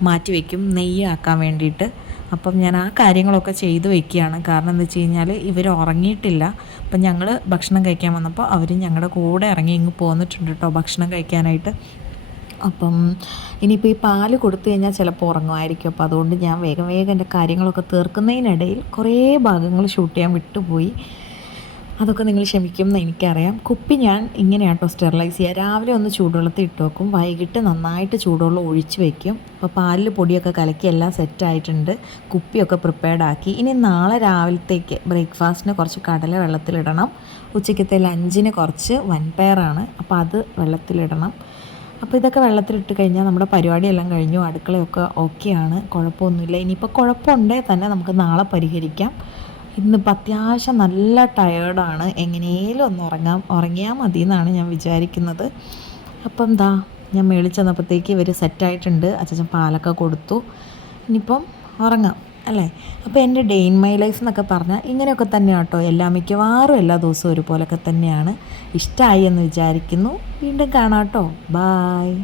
മാറ്റി വയ്ക്കും, നെയ്യ് ആക്കാൻ വേണ്ടിയിട്ട്. അപ്പം ഞാൻ ആ കാര്യങ്ങളൊക്കെ ചെയ്തു വയ്ക്കുകയാണ്. കാരണം എന്താ വെച്ച് കഴിഞ്ഞാൽ ഇവർ ഉറങ്ങിയിട്ടില്ല. അപ്പം ഞങ്ങൾ ഭക്ഷണം കഴിക്കാൻ വന്നപ്പോൾ അവർ ഞങ്ങളുടെ കൂടെ ഇറങ്ങി ഇങ്ങ് പോന്നിട്ടുണ്ട് കേട്ടോ ഭക്ഷണം കഴിക്കാനായിട്ട്. അപ്പം ഇനിയിപ്പോൾ ഈ പാല് കൊടുത്തു കഴിഞ്ഞാൽ ചിലപ്പോൾ ഉറങ്ങുമായിരിക്കും. അപ്പോൾ അതുകൊണ്ട് ഞാൻ വേഗം എൻ്റെ കാര്യങ്ങളൊക്കെ തീർക്കുന്നതിനിടയിൽ കുറേ ഭാഗങ്ങൾ ഷൂട്ട് ചെയ്യാൻ വിട്ടുപോയി. അതൊക്കെ നിങ്ങൾ ക്ഷമിക്കുമെന്ന് എനിക്കറിയാം. കുപ്പി ഞാൻ ഇങ്ങനെയാണ് കേട്ടോ സ്റ്റെറിലൈസ് ചെയ്യുക. രാവിലെ ഒന്ന് ചൂടുവെള്ളത്തിൽ ഇട്ട് വെക്കും, വൈകിട്ട് നന്നായിട്ട് ചൂടുവെള്ളം ഒഴിച്ച് വയ്ക്കും. അപ്പോൾ പാലിൽ പൊടിയൊക്കെ കലക്കി എല്ലാം സെറ്റായിട്ടുണ്ട്, കുപ്പിയൊക്കെ പ്രിപ്പയർഡ് ആക്കി. ഇനി നാളെ രാവിലത്തേക്ക് ബ്രേക്ക്ഫാസ്റ്റിന് കുറച്ച് കടല വെള്ളത്തിലിടണം, ഉച്ചയ്ക്കത്തെ ലഞ്ചിന് കുറച്ച് വൻപയറാണ്, അപ്പോൾ അത് വെള്ളത്തിലിടണം. അപ്പോൾ ഇതൊക്കെ വെള്ളത്തിലിട്ട് കഴിഞ്ഞാൽ നമ്മുടെ പരിപാടിയെല്ലാം കഴിഞ്ഞു, അടുക്കളയൊക്കെ ഓക്കെയാണ്, കുഴപ്പമൊന്നുമില്ല. ഇനിയിപ്പോൾ കുഴപ്പമുണ്ടെങ്കിൽ തന്നെ നമുക്ക് നാളെ പരിഹരിക്കാം. ഇന്നിപ്പോൾ അത്യാവശ്യം നല്ല ടയേർഡാണ്, എങ്ങനെയും ഒന്ന് ഉറങ്ങിയാൽ മതി എന്നാണ് ഞാൻ വിചാരിക്കുന്നത്. അപ്പം എന്താ ഞാൻ മേളിൽ ചെന്നപ്പോഴത്തേക്ക് ഇവർ സെറ്റായിട്ടുണ്ട്. അച്ഛൻ പാലൊക്കെ കൊടുത്തു, ഇനിയിപ്പം ഉറങ്ങാം അല്ലേ. അപ്പോൾ എൻ്റെ ഡേ ഇൻ മൈ ലൈഫ് എന്നൊക്കെ പറഞ്ഞാൽ ഇങ്ങനെയൊക്കെ തന്നെയാണ് കേട്ടോ. മിക്കവാറും എല്ലാ ദിവസവും ഒരുപോലൊക്കെ തന്നെയാണ്. ഇഷ്ടമായി എന്ന് വിചാരിക്കുന്നു. വീണ്ടും കാണാം കേട്ടോ. ബായ്.